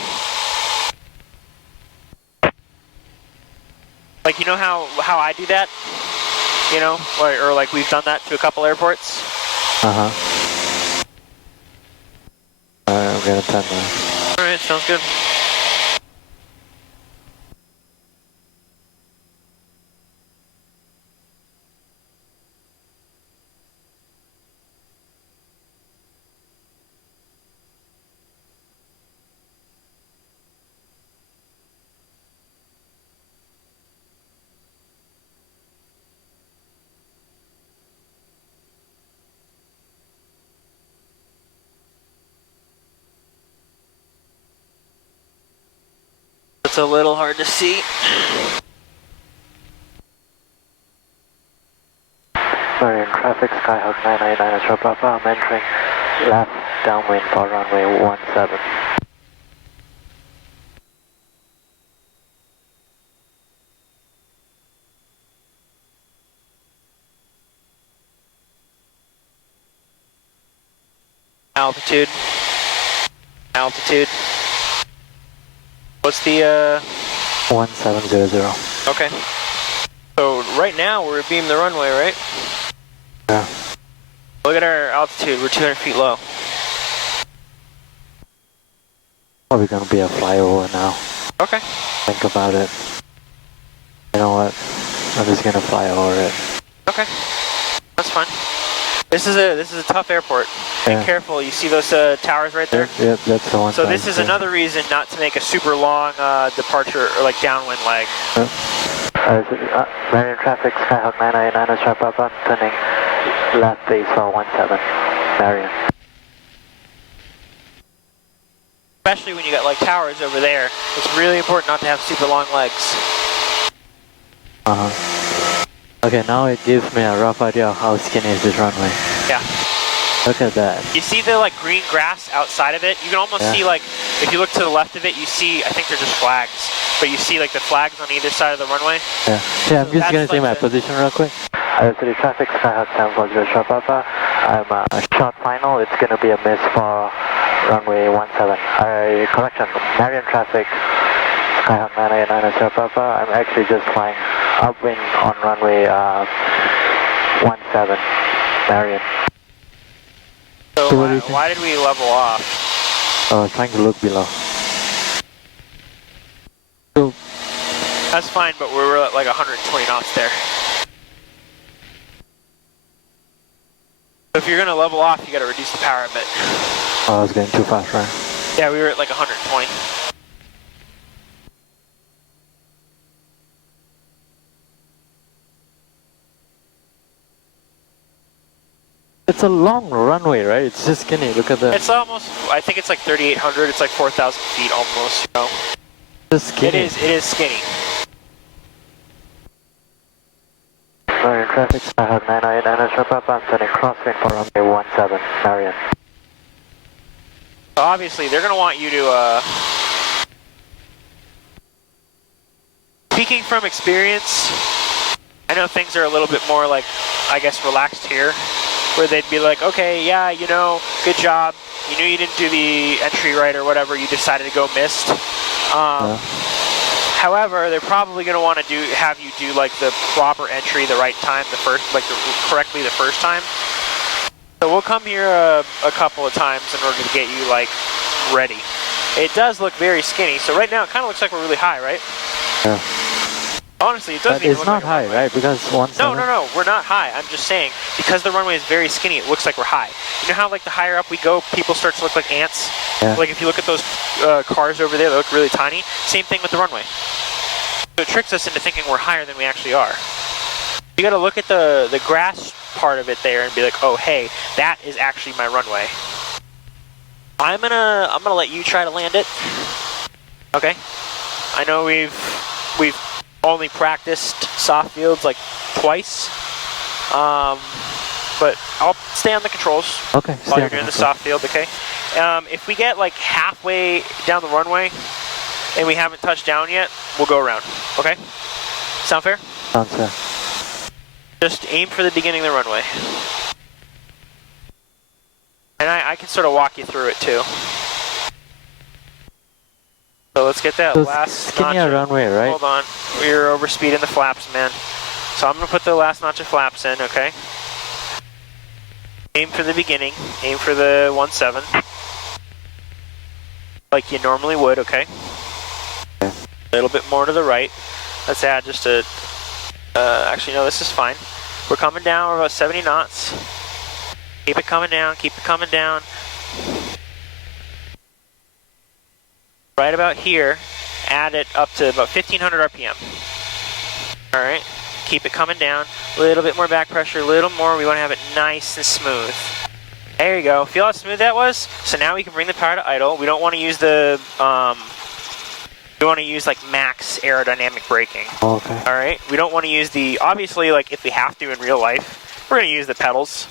Like, you know how I do that? You know, or like we've done that to a couple airports. Uh-huh. Alright, I'm gonna turn now. Alright, sounds good. It's a little hard to see. Marion, traffic, Skyhawk 999 Sierra Papa. I'm entering left downwind for runway 17. Altitude. What's the 1700. Okay. So right now we're beam the runway, right? Yeah. Look at our altitude. We're 200 feet low. Probably gonna be a flyover now. Okay. Think about it. You know what? I'm just gonna fly over it. Okay. That's fine. This is a tough airport. Yeah. Be careful. You see those towers right there? Yep, that's the one. So this is another reason not to make a super long departure or like downwind leg. Yep. Marion traffic, Skyhawk 999, Sharp up, I'm turning left base for 17, Marion. Especially when you got like towers over there, it's really important not to have super long legs. Okay, now it gives me a rough idea of how skinny is this runway. Yeah. Look at that. You see the like green grass outside of it? You can almost see like, if you look to the left of it, you see, I think they're just flags, but you see like the flags on either side of the runway. Yeah, I'm just gonna see like my position real quick. City traffic, Skyhawk 740 Sharp Papa. I'm short final, it's gonna be a miss for runway 17. Correction, Marion traffic, Skyhawk 999 Sharp Papa. I'm actually just flying upwind on runway 17, Marion. So why did we level off? I was trying to look below. So, that's fine, but we were at like 120 knots there. So if you're gonna level off, you gotta reduce the power a bit. I was going too fast, right? Yeah, we were at like 120. It's a long runway, right? It's just skinny. Look at that. It's almost, I think it's like 3,800. It's like 4,000 feet almost, you know. It's skinny. It is skinny. Marion traffic, Skyhawk 999 Sharp Up. I'm turning crosswind for runway 17, Marion. So obviously, they're going to want you to, speaking from experience, I know things are a little bit more like, I guess, relaxed here, where they'd be like, okay, yeah, you know, good job. You knew you didn't do the entry right or whatever. You decided to go missed. However, they're probably going to want to have you do like the proper entry the right time, correctly the first time. So we'll come here a couple of times in order to get you like ready. It does look very skinny. So right now it kind of looks like we're really high, right? Yeah. Honestly, it does. But it's not high, right? Because No, we're not high. I'm just saying, because the runway is very skinny, it looks like we're high. You know how like the higher up we go, people start to look like ants? Yeah. Like if you look at those cars over there, they look really tiny. Same thing with the runway. So it tricks us into thinking we're higher than we actually are. You gotta look at the grass part of it there and be like, oh hey, that is actually my runway. I'm gonna let you try to land it. Okay. I know we've only practiced soft fields like twice, but I'll stay on the controls. Okay. While you're doing the soft field, okay? If we get like halfway down the runway and we haven't touched down yet, we'll go around. Okay? Sound fair? Sounds fair. Just aim for the beginning of the runway. And I can sort of walk you through it too. So let's get that last skinnier runway, right? Hold on. We're over speeding the flaps, man. So I'm going to put the last notch of flaps in, okay? Aim for the beginning. Aim for the 17. Like you normally would, okay? A little bit more to the right. Let's add just a... actually, no, this is fine. We're coming down. We're about 70 knots. Keep it coming down. Keep it coming down. Right about here, add it up to about 1,500 RPM. All right, keep it coming down. A little bit more back pressure, a little more. We want to have it nice and smooth. There you go. Feel how smooth that was? So now we can bring the power to idle. We don't want to use the, we want to use like max aerodynamic braking. Okay. All right, we don't want to use the, obviously like if we have to in real life, we're going to use the pedals.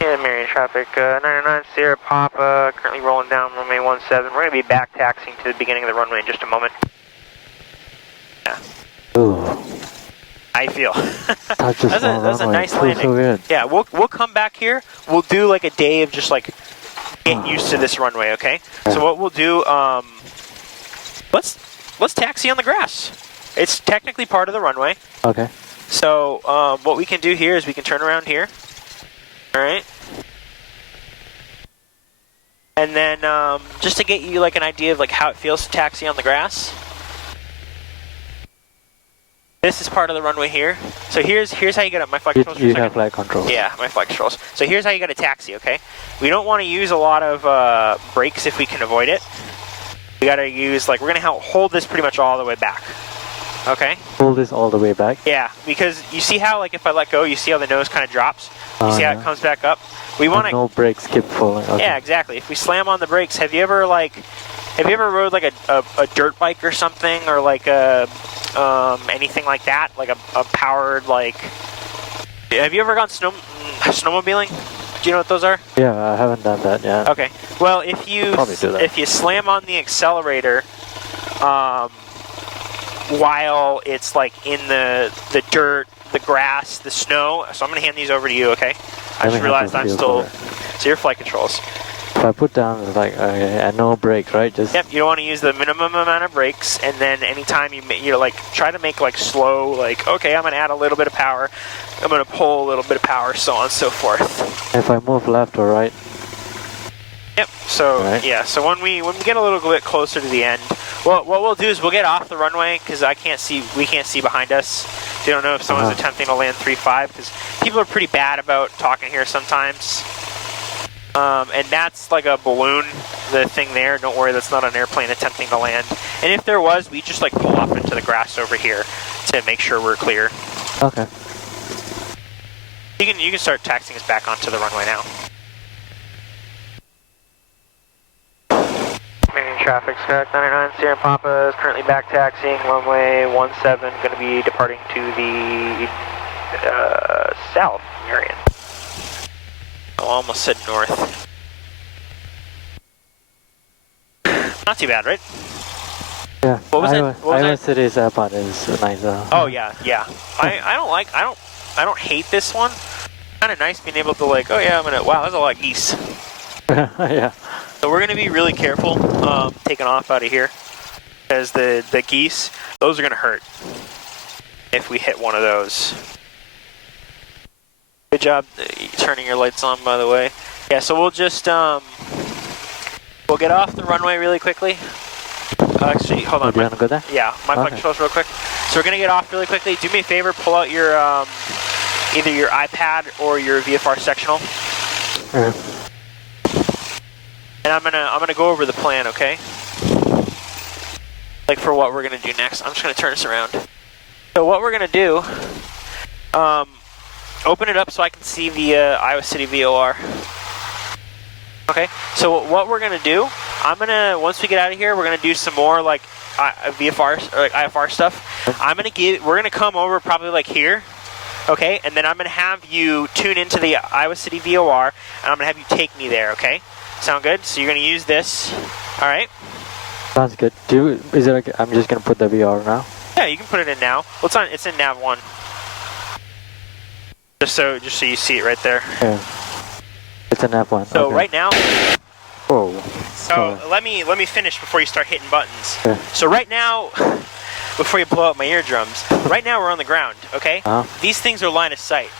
Yeah, Marion traffic, 99 Sierra Papa, currently rolling down runway 17. We're going to be back taxiing to the beginning of the runway in just a moment. Yeah. Ooh. How you feel? That's a nice landing. So good. Yeah, we'll come back here. We'll do like a day of just like get used to this runway, okay? Yeah. So what we'll do, let's taxi on the grass. It's technically part of the runway. Okay. So what we can do here is we can turn around here. All right. And then just to get you like an idea of like how it feels to taxi on the grass. This is part of the runway here. So here's how you get up. My flight controls. You have flight controls. Yeah, my flight controls. So here's how you get a taxi. Okay. We don't want to use a lot of brakes if we can avoid it. We got to use like we're gonna hold this pretty much all the way back. Okay? Pull this all the way back. Yeah, because you see how, like, if I let go, you see how the nose kind of drops? You see how Yeah. it comes back up? We want to... No brakes, keep pulling. Okay. Yeah, exactly. If we slam on the brakes, have you ever rode like a dirt bike or something, or like anything like that, like a powered, like, have you ever gone snowmobiling? Do you know what those are? Yeah, I haven't done that yet. Okay. Well, if you slam on the accelerator while it's like in the dirt, the grass, the snow, so I'm gonna hand these over to you, okay? I just realized I'm still... So your flight controls. If I put down like no brake, right? Just Yep. You don't want to use the minimum amount of brakes, and then anytime you like try to make like slow, like, okay, I'm gonna add a little bit of power, I'm gonna pull a little bit of power, so on and so forth. if I move left or right. Yep. So right. yeah. So when we get a little bit closer to the end, well, what we'll do is we'll get off the runway because we can't see behind us. They don't know if someone's attempting to land 3-5 because people are pretty bad about talking here sometimes. And that's like a balloon, the thing there. Don't worry, that's not an airplane attempting to land. And if there was, we just like pull off into the grass over here to make sure we're clear. Okay. You can start taxiing us back onto the runway now. Marion traffic, Skyhawk 99, Sierra Papa is currently back taxiing runway 17, going to be departing to the south, Marion. Oh, almost said north. Not too bad, right? Yeah. What was that? What was Iowa that? City's airport is nice. Oh yeah, yeah. I don't hate this one. Kind of nice being able to like, oh yeah, wow, there's a lot of geese. yeah. So we're gonna be really careful taking off out of here, because the geese, those are gonna hurt if we hit one of those. Good job turning your lights on, by the way. Yeah, so we'll just we'll get off the runway really quickly. Actually, hold on. Do you want to go there? Yeah, my flight controls real quick. So we're gonna get off really quickly. Do me a favor, pull out your either your iPad or your VFR sectional. Yeah. And I'm gonna go over the plan, okay? Like for what we're gonna do next. I'm just gonna turn this around. So what we're gonna do, open it up so I can see the Iowa City VOR. Okay, so what we're gonna do, once we get out of here, we're gonna do some more like VFR or like IFR stuff. We're gonna come over probably like here, okay, and then I'm gonna have you tune into the Iowa City VOR, and I'm gonna have you take me there, okay? Sound good? So you're gonna use this, all right? Sounds good. Is it okay? I'm just gonna put the VR now. Yeah, you can put it in now. Well, it's in nav 1. Just so you see it right there. Yeah. It's an F1. So okay. right now. Whoa. So let me finish before you start hitting buttons. Yeah. So right now, before you blow up my eardrums, right now we're on the ground. Okay. These things are line of sight.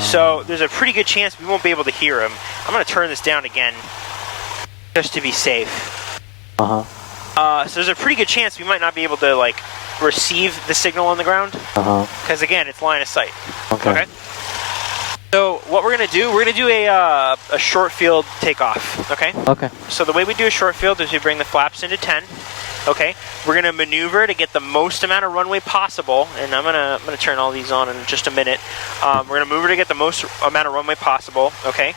So there's a pretty good chance we won't be able to hear them. I'm gonna turn this down again, just to be safe. So there's a pretty good chance we might not be able to like receive the signal on the ground. Because again, it's line of sight. Okay. So what we're gonna do a short field takeoff. Okay. Okay. So the way we do a short field is we bring the flaps into 10. Okay. We're gonna maneuver to get the most amount of runway possible, and I'm gonna turn all these on in just a minute. We're gonna maneuver to get the most amount of runway possible. Okay.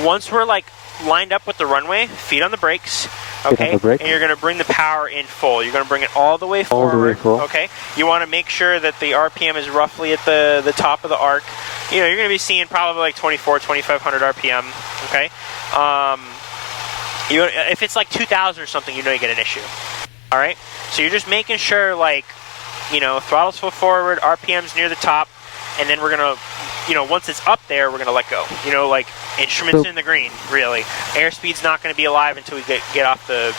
Once we're like lined up with the runway, feet on the brakes. Okay, and you're going to bring the power in full. You're going to bring it all the way forward. All the way full. Okay, you want to make sure that the RPM is roughly at the top of the arc. You know, you're going to be seeing probably like 2,500 RPM. Okay, if it's like 2,000 or something, you know you get an issue. All right, so you're just making sure, like, you know, throttle's full forward, RPM's near the top, and then we're going to, you know, once it's up there, we're going to let go. You know, like, instruments in the green, really. Airspeed's not going to be alive until we get off the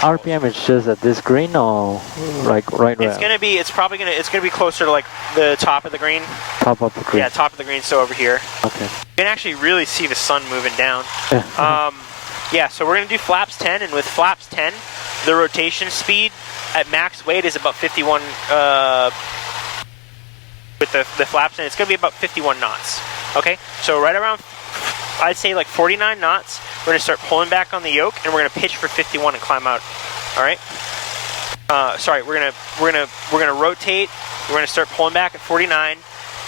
RPM is just at this green or like right It's going to be, it's probably going to be closer to like the top of the green. Top of the green. Yeah, top of the green, so over here. Okay. You can actually really see the sun moving down. Yeah, so we're going to do flaps 10, and with flaps 10, the rotation speed at max weight is about 51, with the flaps, and it's going to be about 51 knots. Okay, so right around, I'd say like 49 knots, we're going to start pulling back on the yoke, and we're going to pitch for 51 and climb out. All right. sorry, we're gonna rotate. We're gonna start pulling back at 49.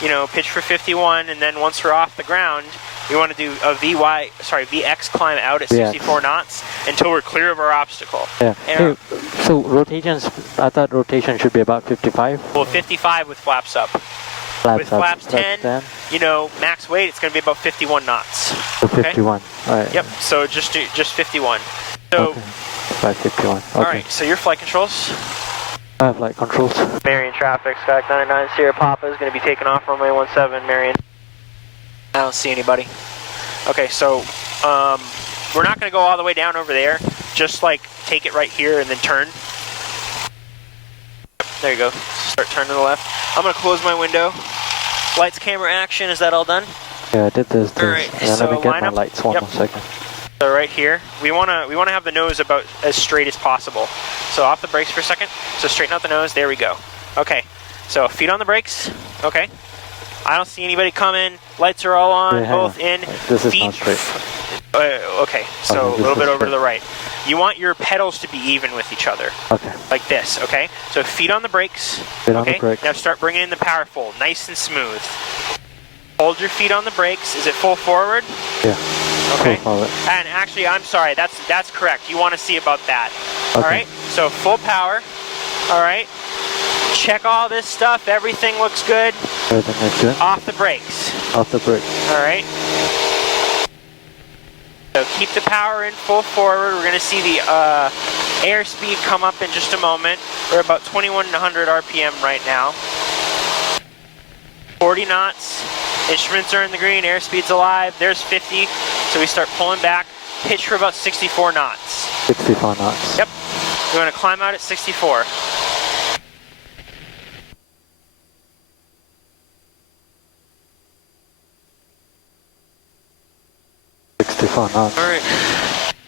You know, pitch for 51, and then once we're off the ground, we want to do a VX climb out at 64 knots until we're clear of our obstacle. Yeah. And, Hey, so rotations, I thought rotation should be about 55. well, 55 with flaps up. With flaps 10, you know, max weight, it's going to be about 51 knots. So 51. All right. Yep. So just 51. So. Okay. By 51. Okay. All right. So your flight controls. I have flight controls. Marion traffic, Sky 99 Sierra Papa is going to be taking off runway 17, Marion. I don't see anybody. Okay, so we're not going to go all the way down over there. Just like take it right here and then turn. There you go. Start turning to the left. I'm going to close my window. Lights, camera, action. Is that all done? Yeah, I did this. All right. And So let me get line my up. lights one more second. So right here, we wanna have the nose about as straight as possible. So off the brakes for a second. So straighten out the nose. There we go. Okay. So feet on the brakes. Okay. I don't see anybody coming. Lights are all on. Yeah, both in. This is feet. not straight. Okay. So Okay, a little bit over straight. to the right. You want your pedals to be even with each other. Okay. Like this. Okay. So feet on the brakes. Feet on okay. the brakes. Now start bringing in the power fold. Nice and smooth. Hold your feet on the brakes. Is it full forward? Yeah. Okay. Full forward. And actually, I'm sorry, that's correct. You want to see about that. Okay. All right, so full power. All right, check all this stuff. Everything looks good. Everything is good. Off the brakes. Off the brake. All right. So keep the power in full forward. We're going to see the airspeed come up in just a moment. We're about 2100 RPM right now. 40 knots. Instruments are in the green, airspeed's alive, there's 50, so we start pulling back, pitch for about 64 knots. 64 knots. Yep, we're going to climb out at 64. Knots. Alright,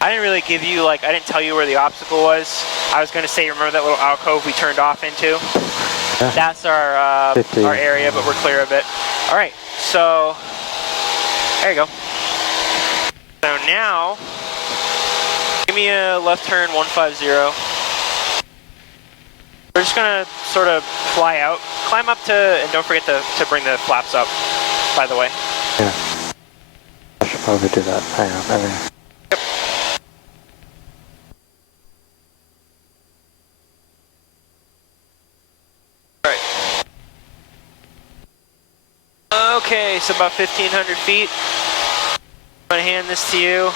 I didn't really give you, I didn't tell you where the obstacle was. I was going to say, remember that little alcove we turned off into? Yeah. That's our area, but we're clear of it. Alright, so there you go. So now, give me a left turn 150. We're just gonna sort of fly out, climb up to, and don't forget to bring the flaps up, by the way. Yeah. I should probably do that. Hang on, Yep. Okay, so about 1,500 feet. I'm gonna hand this to you.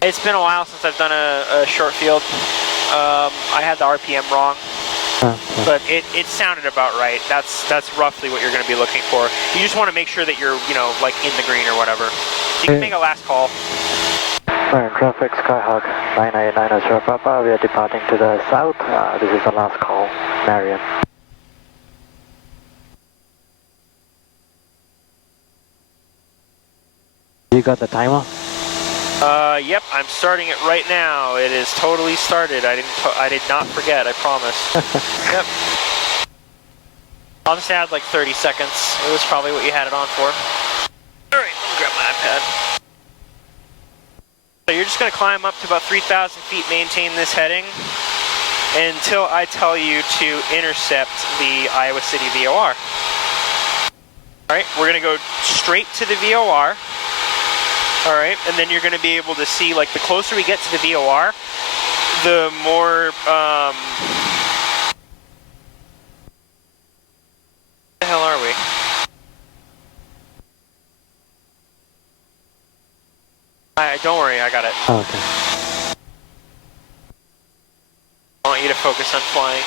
It's been a while since I've done a short field. I had the RPM wrong, but it sounded about right. That's roughly what you're gonna be looking for. You just wanna make sure that you're, like in the green or whatever. So you can make a last call. Marion traffic, Skyhawk 999 Sierra Papa, we are departing to the south. This is the last call, Marion. You got the timer? Yep, I'm starting it right now. It is totally started. I did not forget, I promise. Yep. I'll just add like 30 seconds. It was probably what you had it on for. Alright, let me grab my iPad. So you're just going to climb up to about 3,000 feet, maintain this heading, until I tell you to intercept the Iowa City VOR. Alright, we're going to go straight to the VOR. Alright, and then you're going to be able to see, the closer we get to the VOR, the more, where the hell are we? Don't worry, I got it. Oh, okay. I want you to focus on flying.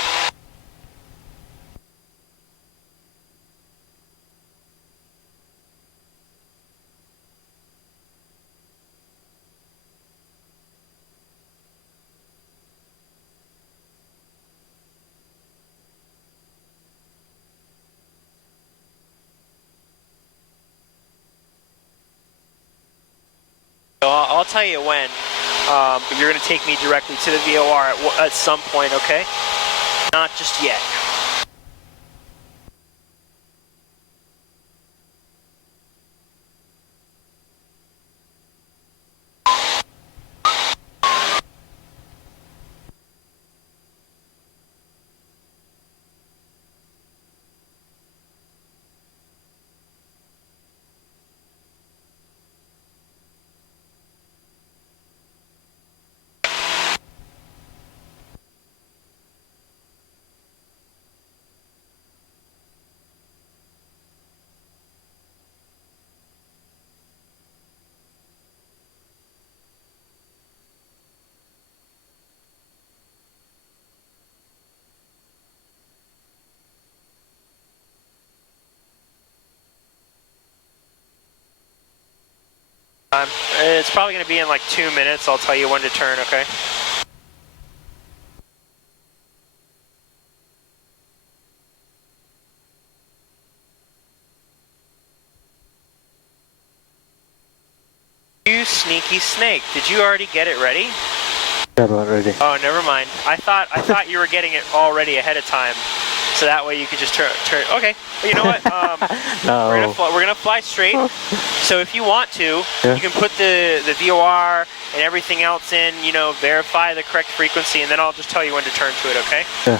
I'll tell you when, but you're going to take me directly to the VOR at some point, okay? Not just yet. It's probably going to be in like 2 minutes. I'll tell you when to turn, okay? You sneaky snake. Did you already get it ready? Got it already. Oh, never mind. I thought you were getting it already ahead of time. So that way you could just turn. Okay, well, you know what? No. We're gonna fly straight. So if you want to, yeah. you can put the VOR and everything else in. You know, verify the correct frequency, and then I'll just tell you when to turn to it. Okay? Yeah.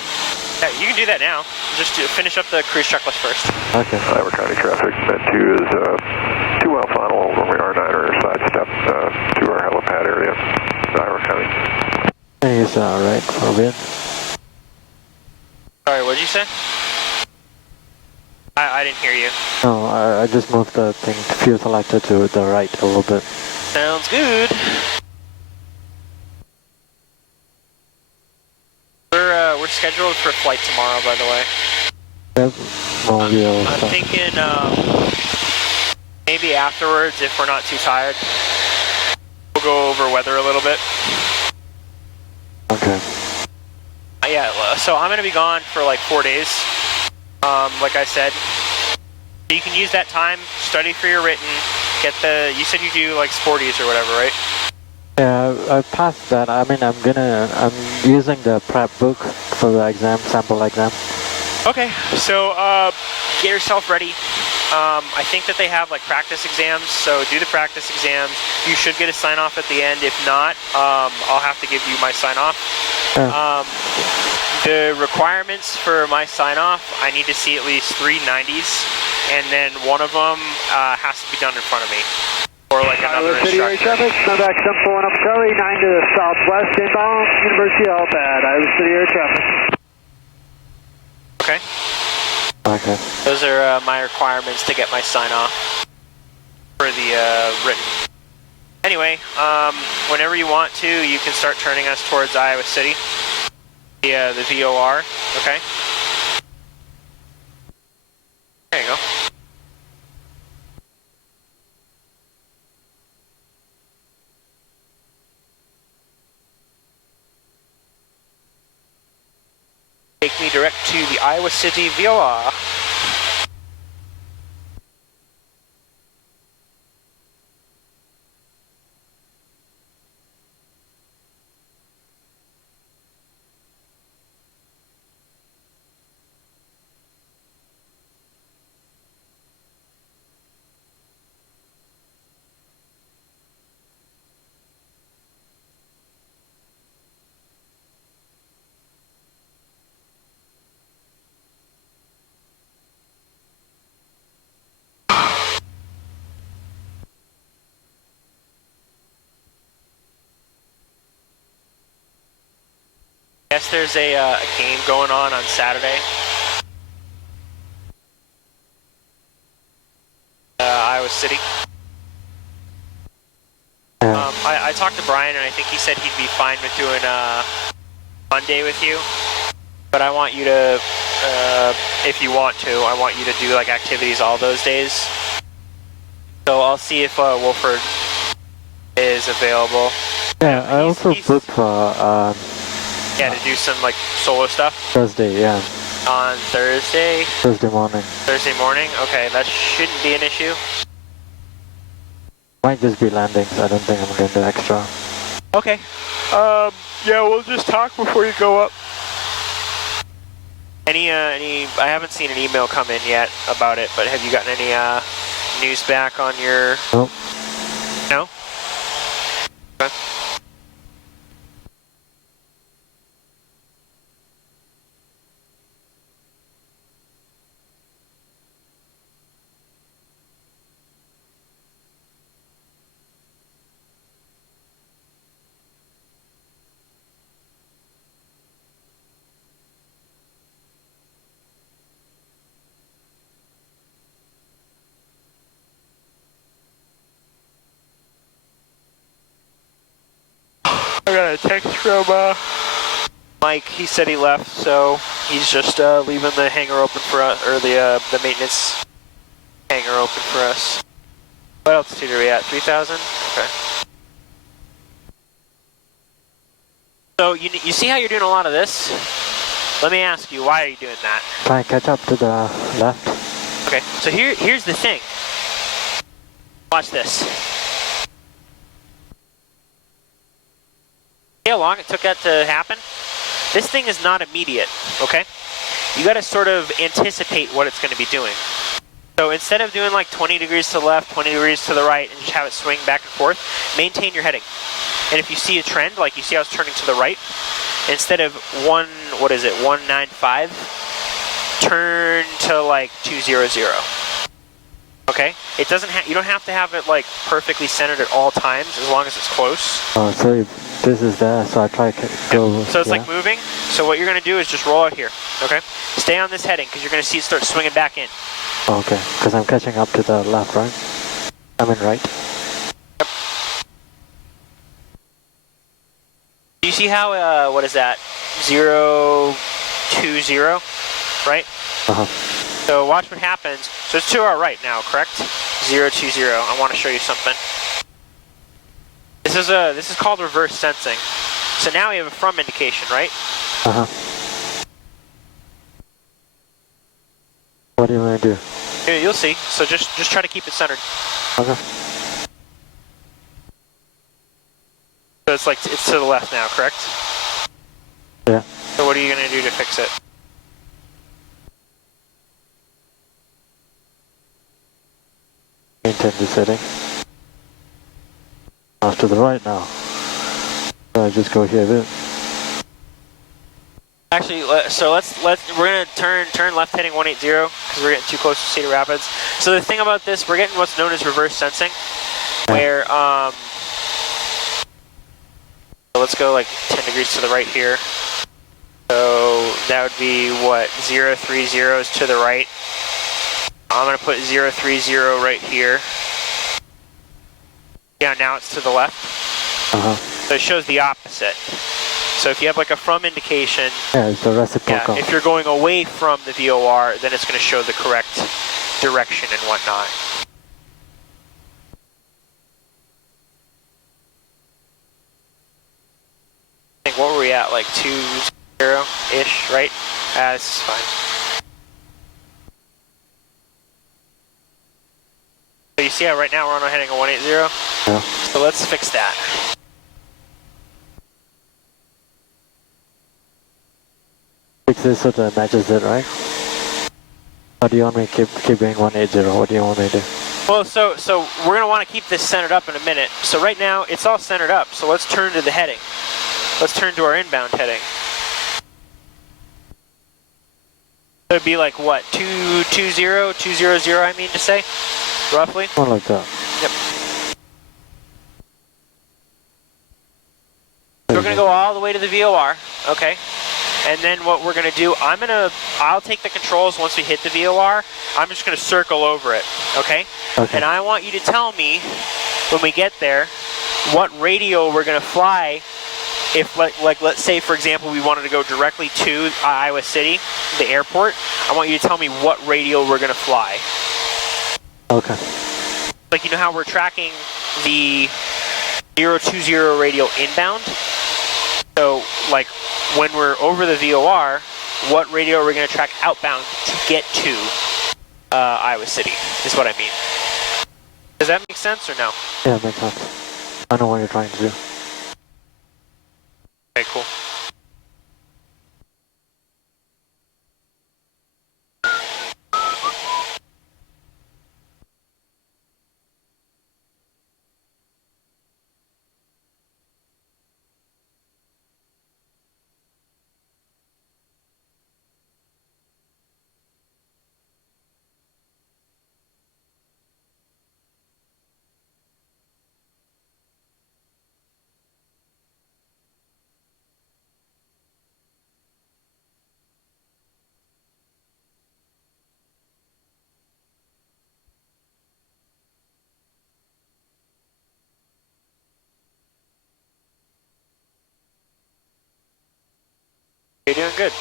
Yeah, you can do that now. Just finish up the cruise checklist first. Okay. Iowa County traffic. Med 2 is 2 mile final runway R9 sidestep to our helipad area. Iowa County. He's right for wind. Sorry, what'd you say? I didn't hear you. No, I just moved the thing, fuel selector to the right a little bit. Sounds good. We're scheduled for flight tomorrow, by the way. Yep. Well, I'm thinking maybe afterwards, if we're not too tired, we'll go over weather a little bit. Okay. Yeah, so I'm gonna be gone for like 4 days. Like I said, you can use that time, study for your written, get the. You said you do like sporties or whatever, right? Yeah, I passed that. I mean, I'm using the prep book for the exam, sample exam. Okay, so get yourself ready. I think that they have like practice exams, so do the practice exams. You should get a sign off at the end. If not, I'll have to give you my sign off. The requirements for my sign off, I need to see at least 3 90s, and then one of them has to be done in front of me. Or like another instructor. Traffic, Novak 741 up Charlie, 9 to the southwest, inbound, University helipad, Iowa City Air traffic. Okay. Okay. Those are my requirements to get my sign off for the written. Anyway, whenever you want to, you can start turning us towards Iowa City. The VOR, okay? There you go. Take me direct to the Iowa City VOR. Yes, there's a game going on Saturday. Iowa City. I talked to Brian, and I think he said he'd be fine with doing Monday with you. But I want you to, if you want to, I want you to do like activities all those days. So I'll see if Wolford is available. Yeah, I also booked for yeah, to do some like solo stuff. Thursday, yeah. On Thursday? Thursday morning. Thursday morning? Okay, that shouldn't be an issue. Might just be landing, so I don't think I'm going to do extra. Okay. Yeah, we'll just talk before you go up. I haven't seen an email come in yet about it, but have you gotten any news back on your... Nope. No? Okay. I got a text from Mike. He said he left, so he's just leaving the hangar open for us, or the maintenance hangar open for us. What altitude are we at? 3,000? Okay. So you see how you're doing a lot of this? Let me ask you, why are you doing that? Try and catch up to the left. Okay, so here's the thing. Watch this. See how long it took that to happen? This thing is not immediate, okay? You gotta sort of anticipate what it's gonna be doing. So instead of doing like 20 degrees to the left, 20 degrees to the right, and just have it swing back and forth, maintain your heading. And if you see a trend, like you see how it's turning to the right, instead of 195, turn to like 200. Okay? It doesn't you don't have to have it like perfectly centered at all times, as long as it's close. Oh, so if this is there, so I try to go. So it's like moving. So what you're gonna do is just roll out here. Okay? Stay on this heading, because you're gonna see it start swinging back in. Okay, because I'm catching up to the left, right? I mean right. Yep. Do you see how, what is that? 020, right? Uh-huh. So watch what happens. So it's to our right now, correct? 020. I want to show you something. This is called reverse sensing. So now we have a from indication, right? Uh-huh. What do you want to do? You'll see. So just try to keep it centered. Okay. So it's like it's to the left now, correct? Yeah. So what are you gonna do to fix it? Maintain the setting. Off to the right now. So I just go here then. Actually, so we're gonna turn left heading 180 because we're getting too close to Cedar Rapids. So the thing about this, we're getting what's known as reverse sensing, where so let's go like 10 degrees to the right here. So that would be what 030 is to the right. I'm gonna put 030 right here. Yeah, now it's to the left. Uh-huh. So it shows the opposite. So if you have like a from indication, Yeah, it's the reciprocal. if you're going away from the VOR, then it's going to show the correct direction and whatnot. I think, what were we at, like 20-ish, right? This is fine. So you see how right now we're on a heading of 180? Yeah. So let's fix that. Fix this so that matches it, right? Or do you want me to keep going 180? What do you want me to do? Well, so we're going to want to keep this centered up in a minute. So right now, it's all centered up. So let's turn to the heading. Let's turn to our inbound heading. So it'd be like what, 220, I mean to say, roughly? More like that. Yep. So we're going to go all the way to the VOR, okay? And then what we're going to do, I'll take the controls once we hit the VOR. I'm just going to circle over it, okay? Okay. And I want you to tell me, when we get there, what radio we're going to fly. If, like, let's say, for example, we wanted to go directly to Iowa City, the airport, I want you to tell me what radio we're going to fly. Okay. Like, you know how we're tracking the 020 radio inbound? So, like, when we're over the VOR, what radio are we going to track outbound to get to Iowa City, is what I mean. Does that make sense or no? Yeah, it makes sense. I know what you're trying to do. Okay, cool. You're doing good.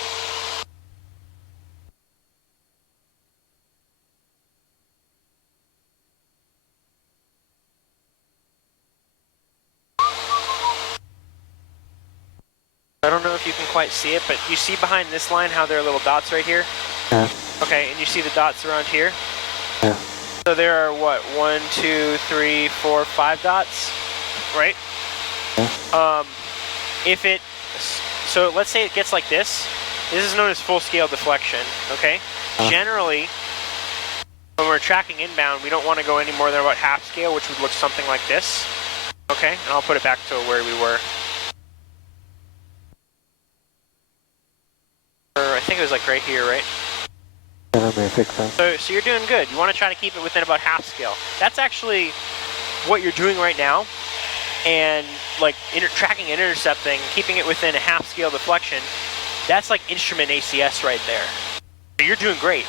don't know if you can quite see it, but you see behind this line how there are little dots right here? Yeah. Okay, and you see the dots around here? Yeah. So there are what, 1, 2, 3, 4, 5 dots, right? Yeah. If it, so let's say it gets like this. This is known as full scale deflection, okay? Generally, when we're tracking inbound, we don't want to go any more than about half scale, which would look something like this, okay? And I'll put it back to where we were. Or I think it was like right here, right? Yeah, let me fix that. So you're doing good. You want to try to keep it within about half scale. That's actually what you're doing right now. And like tracking and intercepting, keeping it within a half scale deflection, that's like instrument ACS right there. So you're doing great,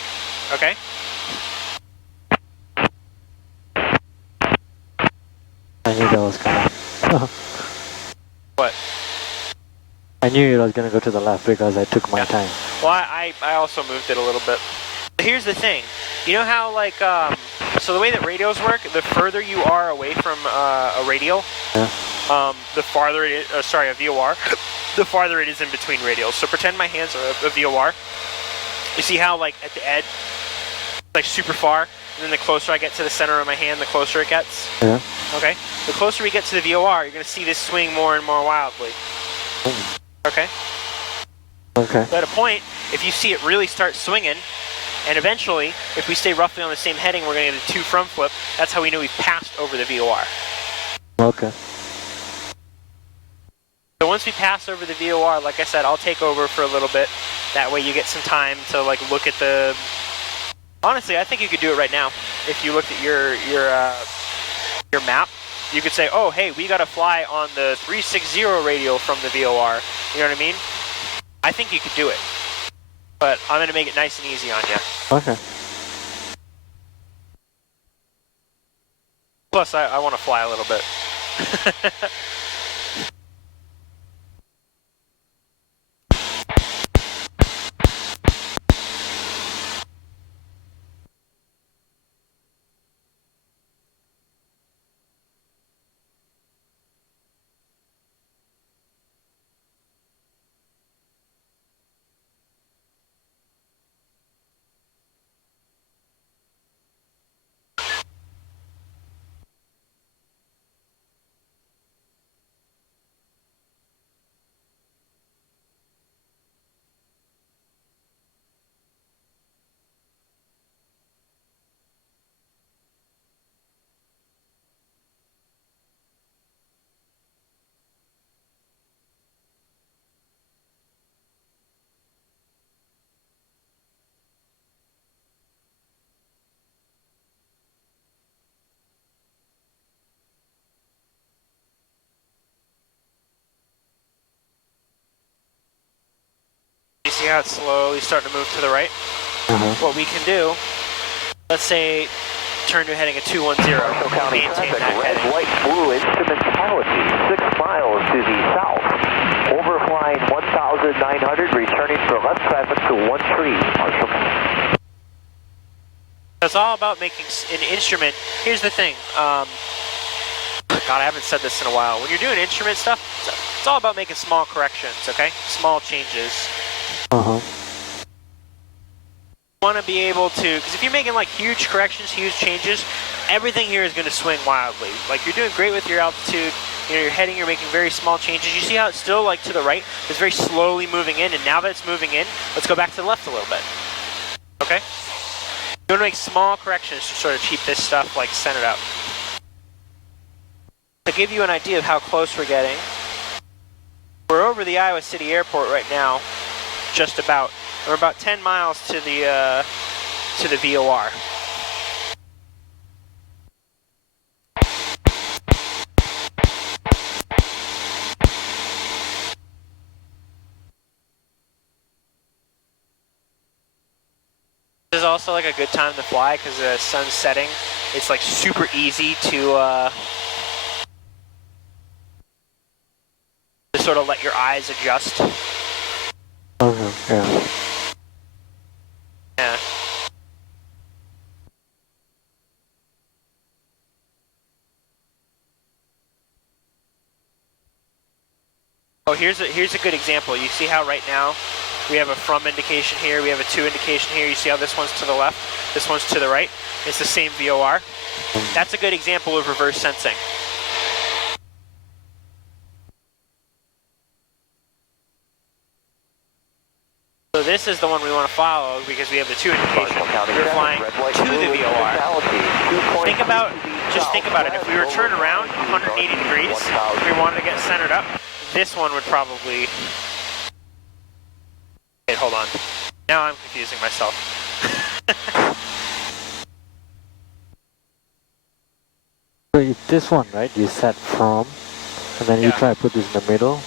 okay? I knew that was coming. What? I knew it was going to go to the left because I took my time. Well, I also moved it a little bit. Here's the thing. You know how like, so the way that radios work, the further you are away from a radial, Yeah. The farther it is, sorry, a VOR, the farther it is in between radials. So pretend my hands are a VOR. You see how like at the edge, like super far, and then the closer I get to the center of my hand, the closer it gets? Yeah. Okay? The closer we get to the VOR, you're going to see this swing more and more wildly. Okay? Okay. So at a point, if you see it really start swinging, and eventually, if we stay roughly on the same heading, we're going to get a 2 from flip. That's how we know we've passed over the VOR. Okay. So once we pass over the VOR, like I said, I'll take over for a little bit. That way you get some time to like look at the... Honestly, I think you could do it right now. If you looked at your map, you could say, oh, hey, we got to fly on the 360 radial from the VOR. You know what I mean? I think you could do it. But I'm going to make it nice and easy on you. Okay. Plus, I want to fly a little bit. You see how it's slowly starting to move to the right? What we can do, let's say, turn to heading at 210, maintain that heading. White, blue instrumentality, 6 miles to the south. Overflying 1,900, returning for left traffic to 13, Marshall. It's all about making an instrument. Here's the thing. God, I haven't said this in a while. When you're doing instrument stuff, it's all about making small corrections, okay? Small changes. You want to be able to, because if you're making like huge corrections, huge changes, everything here is going to swing wildly. Like you're doing great with your altitude, you know, you're heading, you're making very small changes. You see how it's still like to the right? It's very slowly moving in, and now that it's moving in, let's go back to the left a little bit. Okay? You want to make small corrections to sort of keep this stuff like centered out. To give you an idea of how close we're getting, we're over the Iowa City Airport right now, just about. We're about 10 miles to the VOR. This is also like a good time to fly because the sun's setting. It's like super easy to sort of let your eyes adjust. Okay, yeah. Yeah. Oh, here's a good example. You see how right now we have a from indication here, we have a to indication here. You see how this one's to the left, this one's to the right? It's the same VOR. That's a good example of reverse sensing. So this is the one we want to follow because we have the to indication. We're flying to the VOR. Just think about it. If we were turned around 180 degrees, if we wanted to get centered up, this one would probably... Wait, hold on. Now I'm confusing myself. So if this one, right, you set from, and then you try to put this in the middle,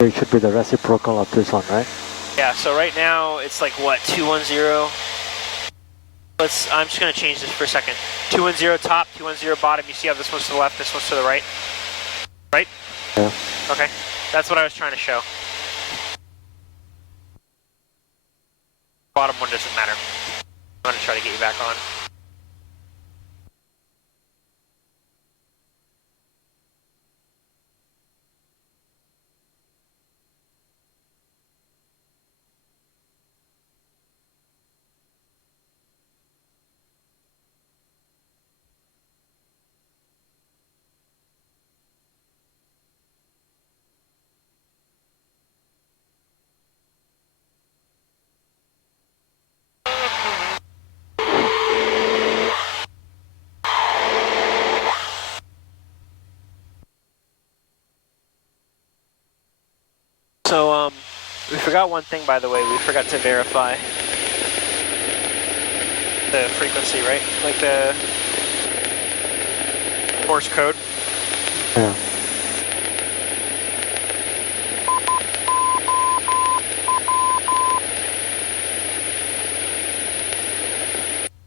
so it should be the reciprocal of this one, right? Yeah, so right now it's like what, 210? I'm just gonna change this for a second. 210 top, 210 bottom. You see how this one's to the left, this one's to the right? Right? Yeah. Okay, that's what I was trying to show. Bottom one doesn't matter. I'm gonna try to get you back on. So, we forgot one thing, by the way. We forgot to verify the frequency, right? Like the Morse code. Yeah.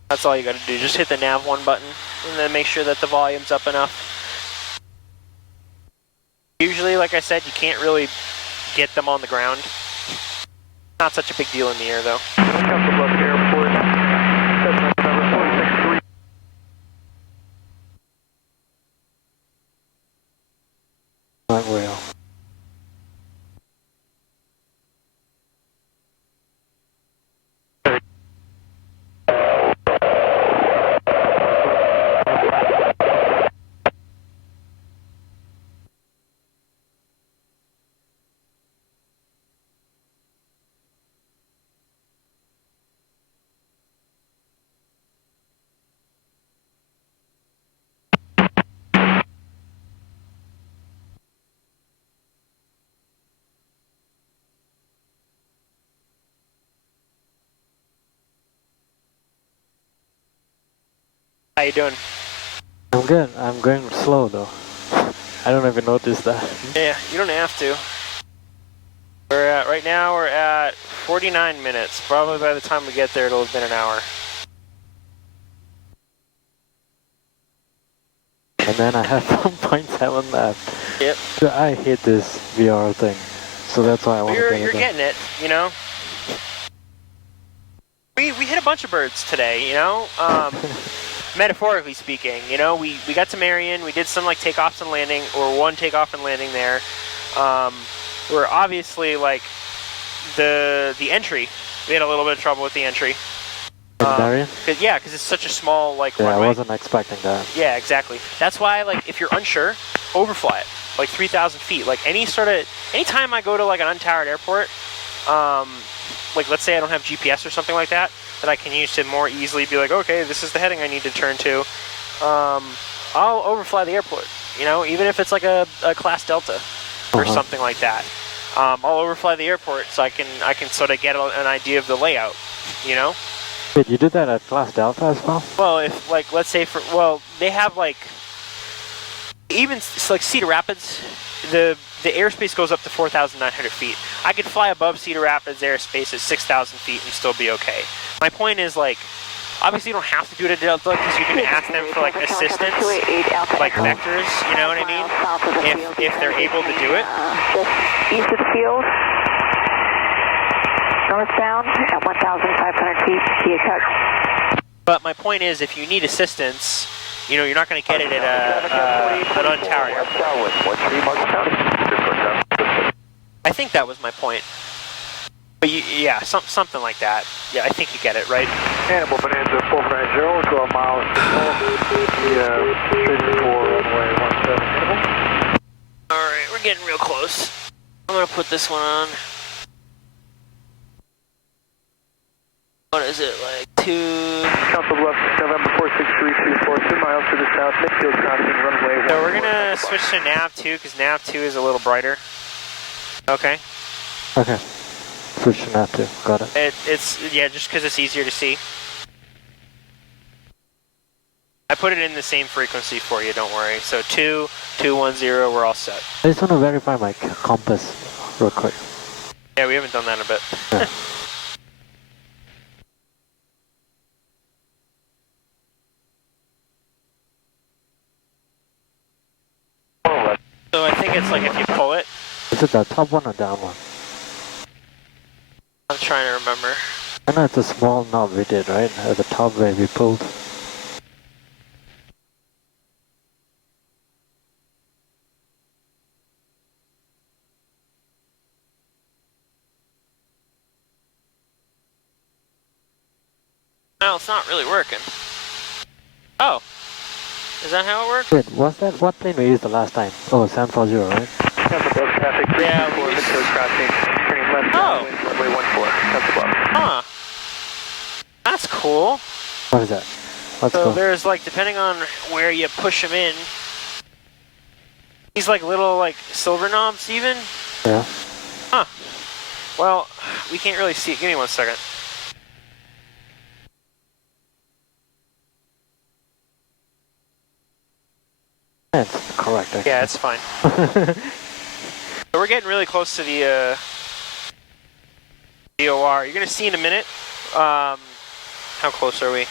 That's all you gotta do. Just hit the nav 1 button and then make sure that the volume's up enough. Usually, like I said, you can't really get them on the ground. Not such a big deal in the air, though. Not well. How you doing? I'm good. I'm going slow though. I don't even notice that. Yeah, you don't have to. Right now we're at 49 minutes. Probably by the time we get there, it'll have been an hour. And then I have 1.7 left. Yep. So I hate this VR thing. So that's why I want to get it. You're getting it, you know? We hit a bunch of birds today, you know? Metaphorically speaking, you know, we got to Marion, we did some like takeoffs and landing, or one takeoff and landing there. We're obviously like the entry. We had a little bit of trouble with the entry. Marion? Yeah, because it's such a small like Yeah, runway. I wasn't expecting that. Yeah, exactly. That's why, like, if you're unsure, overfly it. Like 3,000 feet. Like anytime I go to like an untowered airport, like let's say I don't have GPS or something like that I can use to more easily be like, okay, this is the heading I need to turn to. I'll overfly the airport. You know, even if it's like a class Delta or something like that. I'll overfly the airport so I can sort of get an idea of the layout. You know. Wait, you did that at Class Delta as well? Well, if like let's say they have like even like Cedar Rapids, the airspace goes up to 4,900 feet. I could fly above Cedar Rapids airspace at 6,000 feet and still be okay. My point is like, obviously you don't have to do it at Delta because you can ask them for like assistance, like vectors. You know what I mean? If they're able to do it. Just east of the field. Northbound at 1,500 feet, via touch. But my point is, if you need assistance, you know, you're not going to get it at an untowered airport. I think that was my point. But yeah, something like that. Yeah, I think you get it, right? Hannibal Bonanza 450, 12 miles to straight for runway 17 Hannibal. Alright, we're getting real close. I'm going to put this one on. What is it, like 2... Council Bluff, November 46324, 2 miles to the south, midfield crossing runway 1. So we're going to switch to nav 2, because nav 2 is a little brighter. Okay. Okay. Switch to nav 2. Got it. It's yeah, just because it's easier to see. I put it in the same frequency for you, don't worry. So 210, we're all set. I just want to verify my compass real quick. Yeah, we haven't done that in a bit. Yeah. So I think it's like if you pull it. Is it the top one or down one? I'm trying to remember. I know it's a small knob we did, right? At the top where we pulled. No, it's not really working. Oh. Is that how it works? Wait, was that what plane we used the last time? Oh, 740, right? Traffic, Yeah, midfield crossing, turning left, Oh. runway 14, Council Bluff. Huh. That's cool. What is that? Let's So go. there's like, depending on where you push them in, these like little like silver knobs even. Yeah. Huh. Well, we can't really see it. Give me 1 second. That's correct, actually. Yeah, it's fine. So we're getting really close to the VOR. You're gonna see in a minute. How close are we?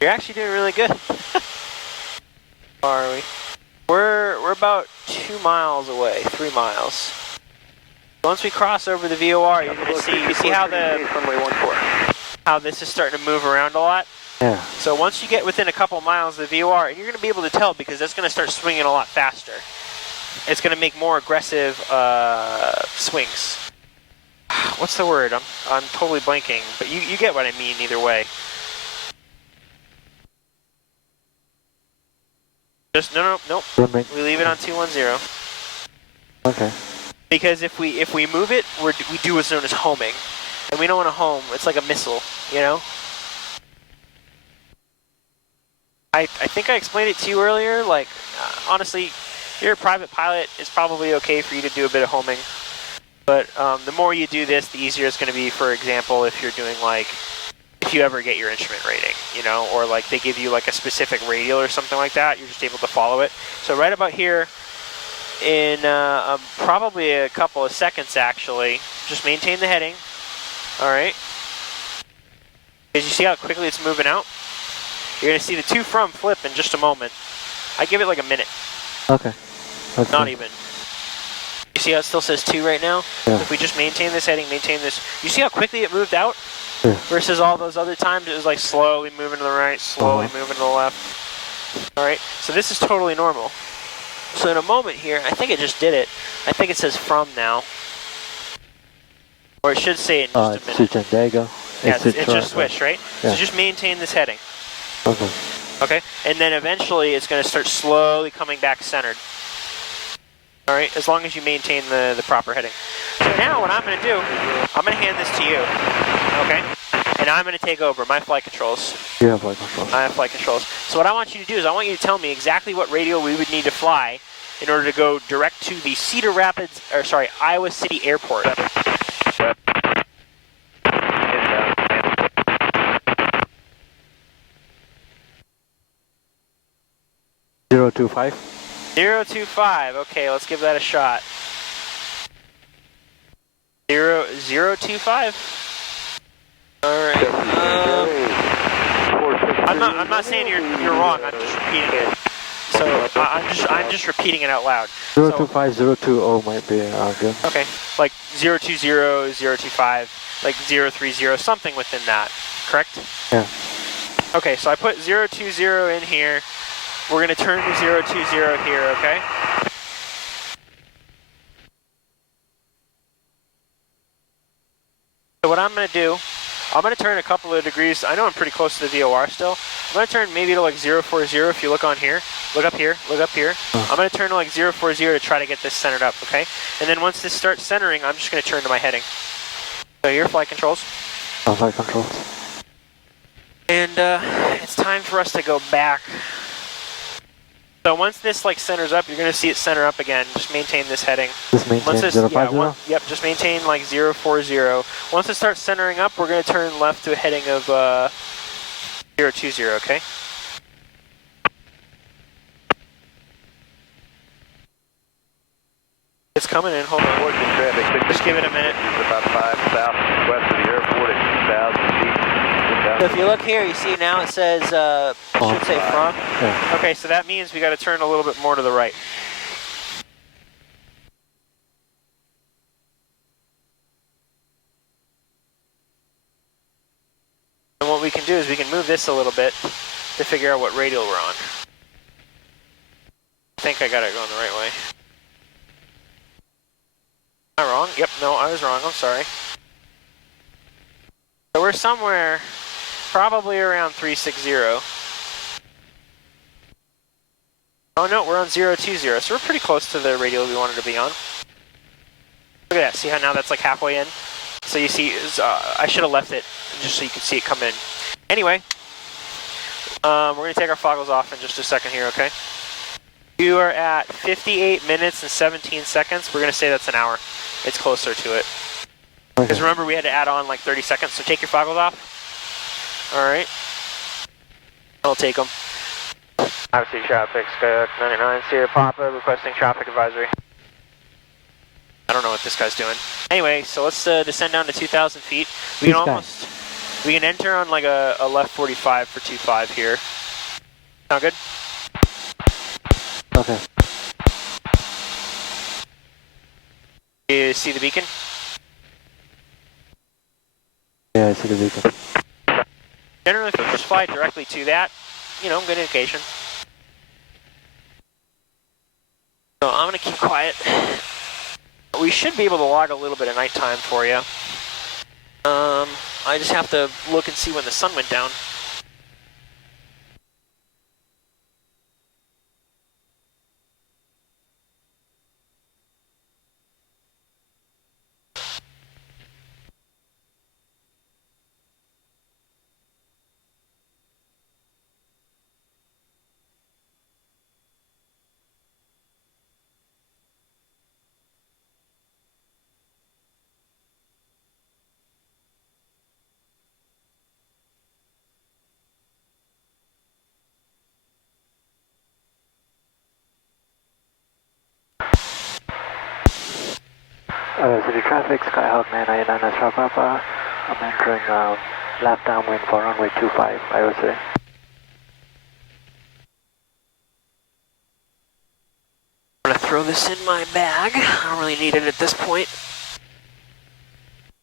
You're actually doing really good. How far are we? We're about 2 miles away, 3 miles. Once we cross over the VOR, you're gonna see. You see how how this is starting to move around a lot. Yeah. So once you get within a couple miles of the VOR, and you're going to be able to tell because that's going to start swinging a lot faster. It's going to make more aggressive swings. What's the word? I'm totally blanking, but you get what I mean either way. Just no. We leave it on 210. Okay. Because if we move it, we do what's known as homing, and we don't want to home. It's like a missile, you know. I think I explained it to you earlier, like, honestly, if you're a private pilot, it's probably okay for you to do a bit of homing. But the more you do this, the easier it's going to be, for example, if you're doing, like, if you ever get your instrument rating, you know, or, like, they give you, like, a specific radial or something like that, you're just able to follow it. So right about here, in probably a couple of seconds, actually, just maintain the heading, all right? Because you see how quickly it's moving out? You're going to see the to from flip in just a moment. I give it like a minute. Okay. Not even. You see how it still says 2 right now? Yeah. If we just maintain this heading, maintain this. You see how quickly it moved out? Yeah. Versus all those other times, it was like slowly moving to the right, slowly moving to the left. All right, so this is totally normal. So in a moment here, I think it just did it. I think it says from now. Or it should say it in just a minute. Switching. There you go. Yeah, it just switched, right? Yeah. So just maintain this heading. Okay. Okay, and then eventually it's going to start slowly coming back centered. All right, as long as you maintain the proper heading. So now what I'm going to do, I'm going to hand this to you, okay? And I'm going to take over my flight controls. You have flight controls. I have flight controls. So what I want you to do is I want you to tell me exactly what radial we would need to fly in order to go direct to the Iowa City Airport. 025. 025. Okay, let's give that a shot. 025. All right. I'm not saying you're wrong. I'm just repeating it. So I'm just repeating it out loud. 025, 020 might be good. Okay, like 020, 025, like 030, something within that. Correct? Yeah. Okay, so I put 020 in here. We're going to turn to 020 here, okay? So what I'm going to do, I'm going to turn a couple of degrees. I know I'm pretty close to the VOR still. I'm going to turn maybe to like 040 if you look on here. Look up here, look up here. I'm going to turn to like 040 to try to get this centered up, okay? And then once this starts centering, I'm just going to turn to my heading. So your flight controls. Flight controls. And it's time for us to go back. So once this like centers up, you're going to see it center up again. Just maintain this heading. Just maintain Once this, 050? Yep, just maintain like 040. Once it starts centering up, we're going to turn left to a heading of 020, okay? It's coming in, hold on. Just give it a minute. About 5 southwest of the airport at 2,000 feet. So if you look here, you see now it says, should say from. Yeah. Okay, so that means we got to turn a little bit more to the right. And what we can do is we can move this a little bit to figure out what radial we're on. I think I got it going the right way. Am I wrong? Yep, no, I was wrong, I'm sorry. So we're somewhere probably around 360. Oh no, we're on 020, so we're pretty close to the radial we wanted to be on. Look at that, see how now that's like halfway in? So you see, I should have left it just so you could see it come in. Anyway, we're going to take our foggles off in just a second here, okay? You are at 58 minutes and 17 seconds. We're going to say that's an hour. It's closer to it. Because remember, we had to add on like 30 seconds, so take your foggles off. Alright. I'll take them. Obviously, traffic, Skyhook 99, Sierra Papa, requesting traffic advisory. I don't know what this guy's doing. Anyway, so let's descend down to 2,000 feet. We can we can enter on like a left 45 for 25 here. Sound good? Okay. You see the beacon? Yeah, I see the beacon. Generally, if you just fly directly to that, you know, good indication. So I'm going to keep quiet. We should be able to log a little bit of nighttime for you. I just have to look and see when the sun went down. City traffic, Skyhawk 999 Sierra Papa. I'm entering left downwind for runway 25, Iowa City. I'm going to throw this in my bag. I don't really need it at this point.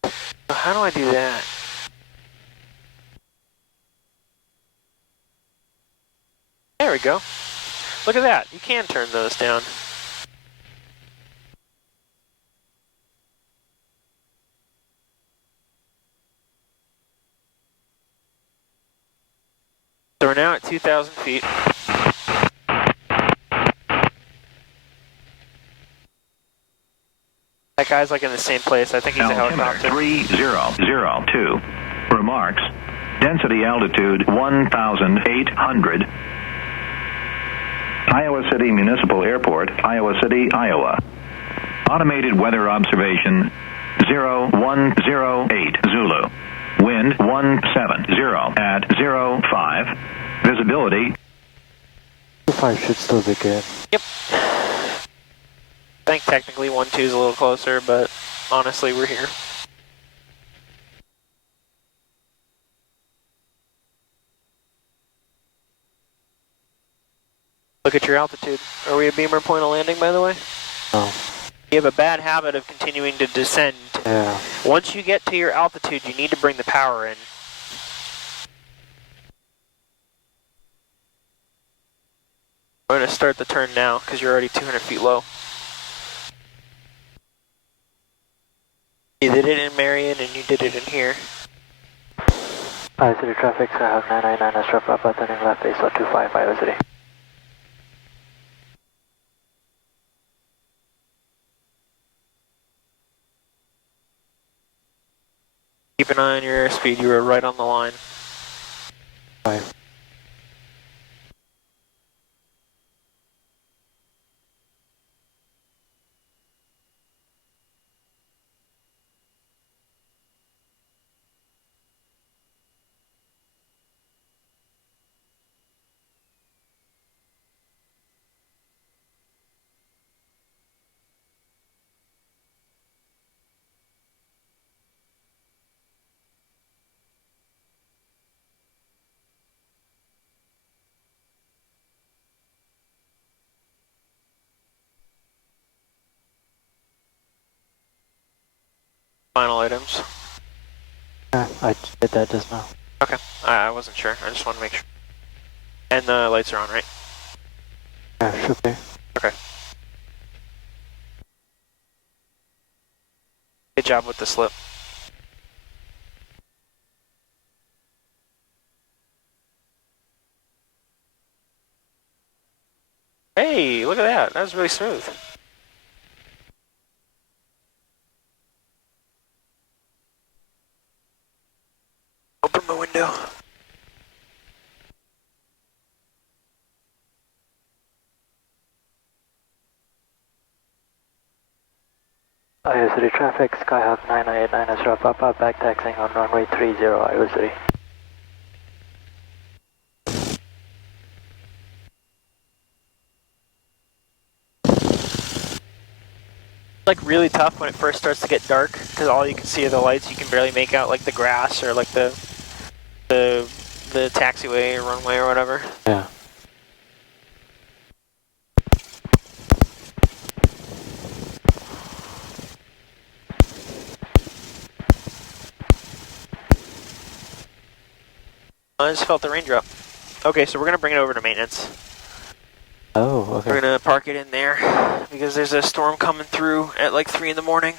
So how do I do that? There we go. Look at that. You can turn those down. So we're now at 2,000 feet. That guy's like in the same place. I think he's a helicopter. 3002. Remarks. Density altitude 1,800. Iowa City Municipal Airport, Iowa City, Iowa. Automated weather observation 0108 Zulu. Wind 170 at 05. Visibility. 25 should still be good. Yep. I think technically 1-2 is a little closer, but honestly, we're here. Look at your altitude. Are we a beamer point of landing, by the way? No. You have a bad habit of continuing to descend. Yeah. Once you get to your altitude, you need to bring the power in. I'm going to start the turn now because you're already 200 feet low. You did it in Marion and you did it in here. City traffic, so I have 999 Astro Papa, turning left base on 255 City. Keep an eye on your airspeed, you were right on the line. 5. Final items. Yeah, I did that just now. Okay, I wasn't sure. I just want to make sure. And the lights are on, right? Yeah, should be. Okay. Good job with the slip. Hey, look at that. That was really smooth. Open my window. City traffic, Skyhawk 989 Astro Papa, back taxiing on runway 30 Iowa City. Like really tough when it first starts to get dark because all you can see are the lights. You can barely make out like the grass or like the taxiway or runway or whatever. Yeah. I just felt the raindrop. Okay, so we're gonna bring it over to maintenance. Oh, okay. We're gonna park it in there because there's a storm coming through at like 3 in the morning.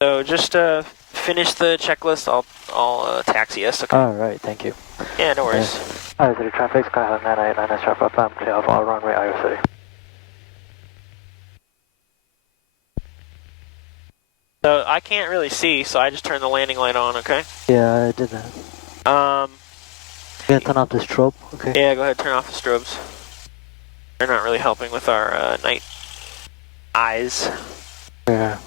So just finish the checklist. I'll taxi us. Okay. Alright, thank you. Yeah, no worries. City traffic, Skyhawk 989 Astro Papa, I'm clear of all runway Iowa City. So I can't really see, so I just turned the landing light on. Okay. Yeah, I did that. You gonna turn off the strobe? Okay. Yeah, go ahead, turn off the strobes. They're not really helping with our night eyes. Yeah.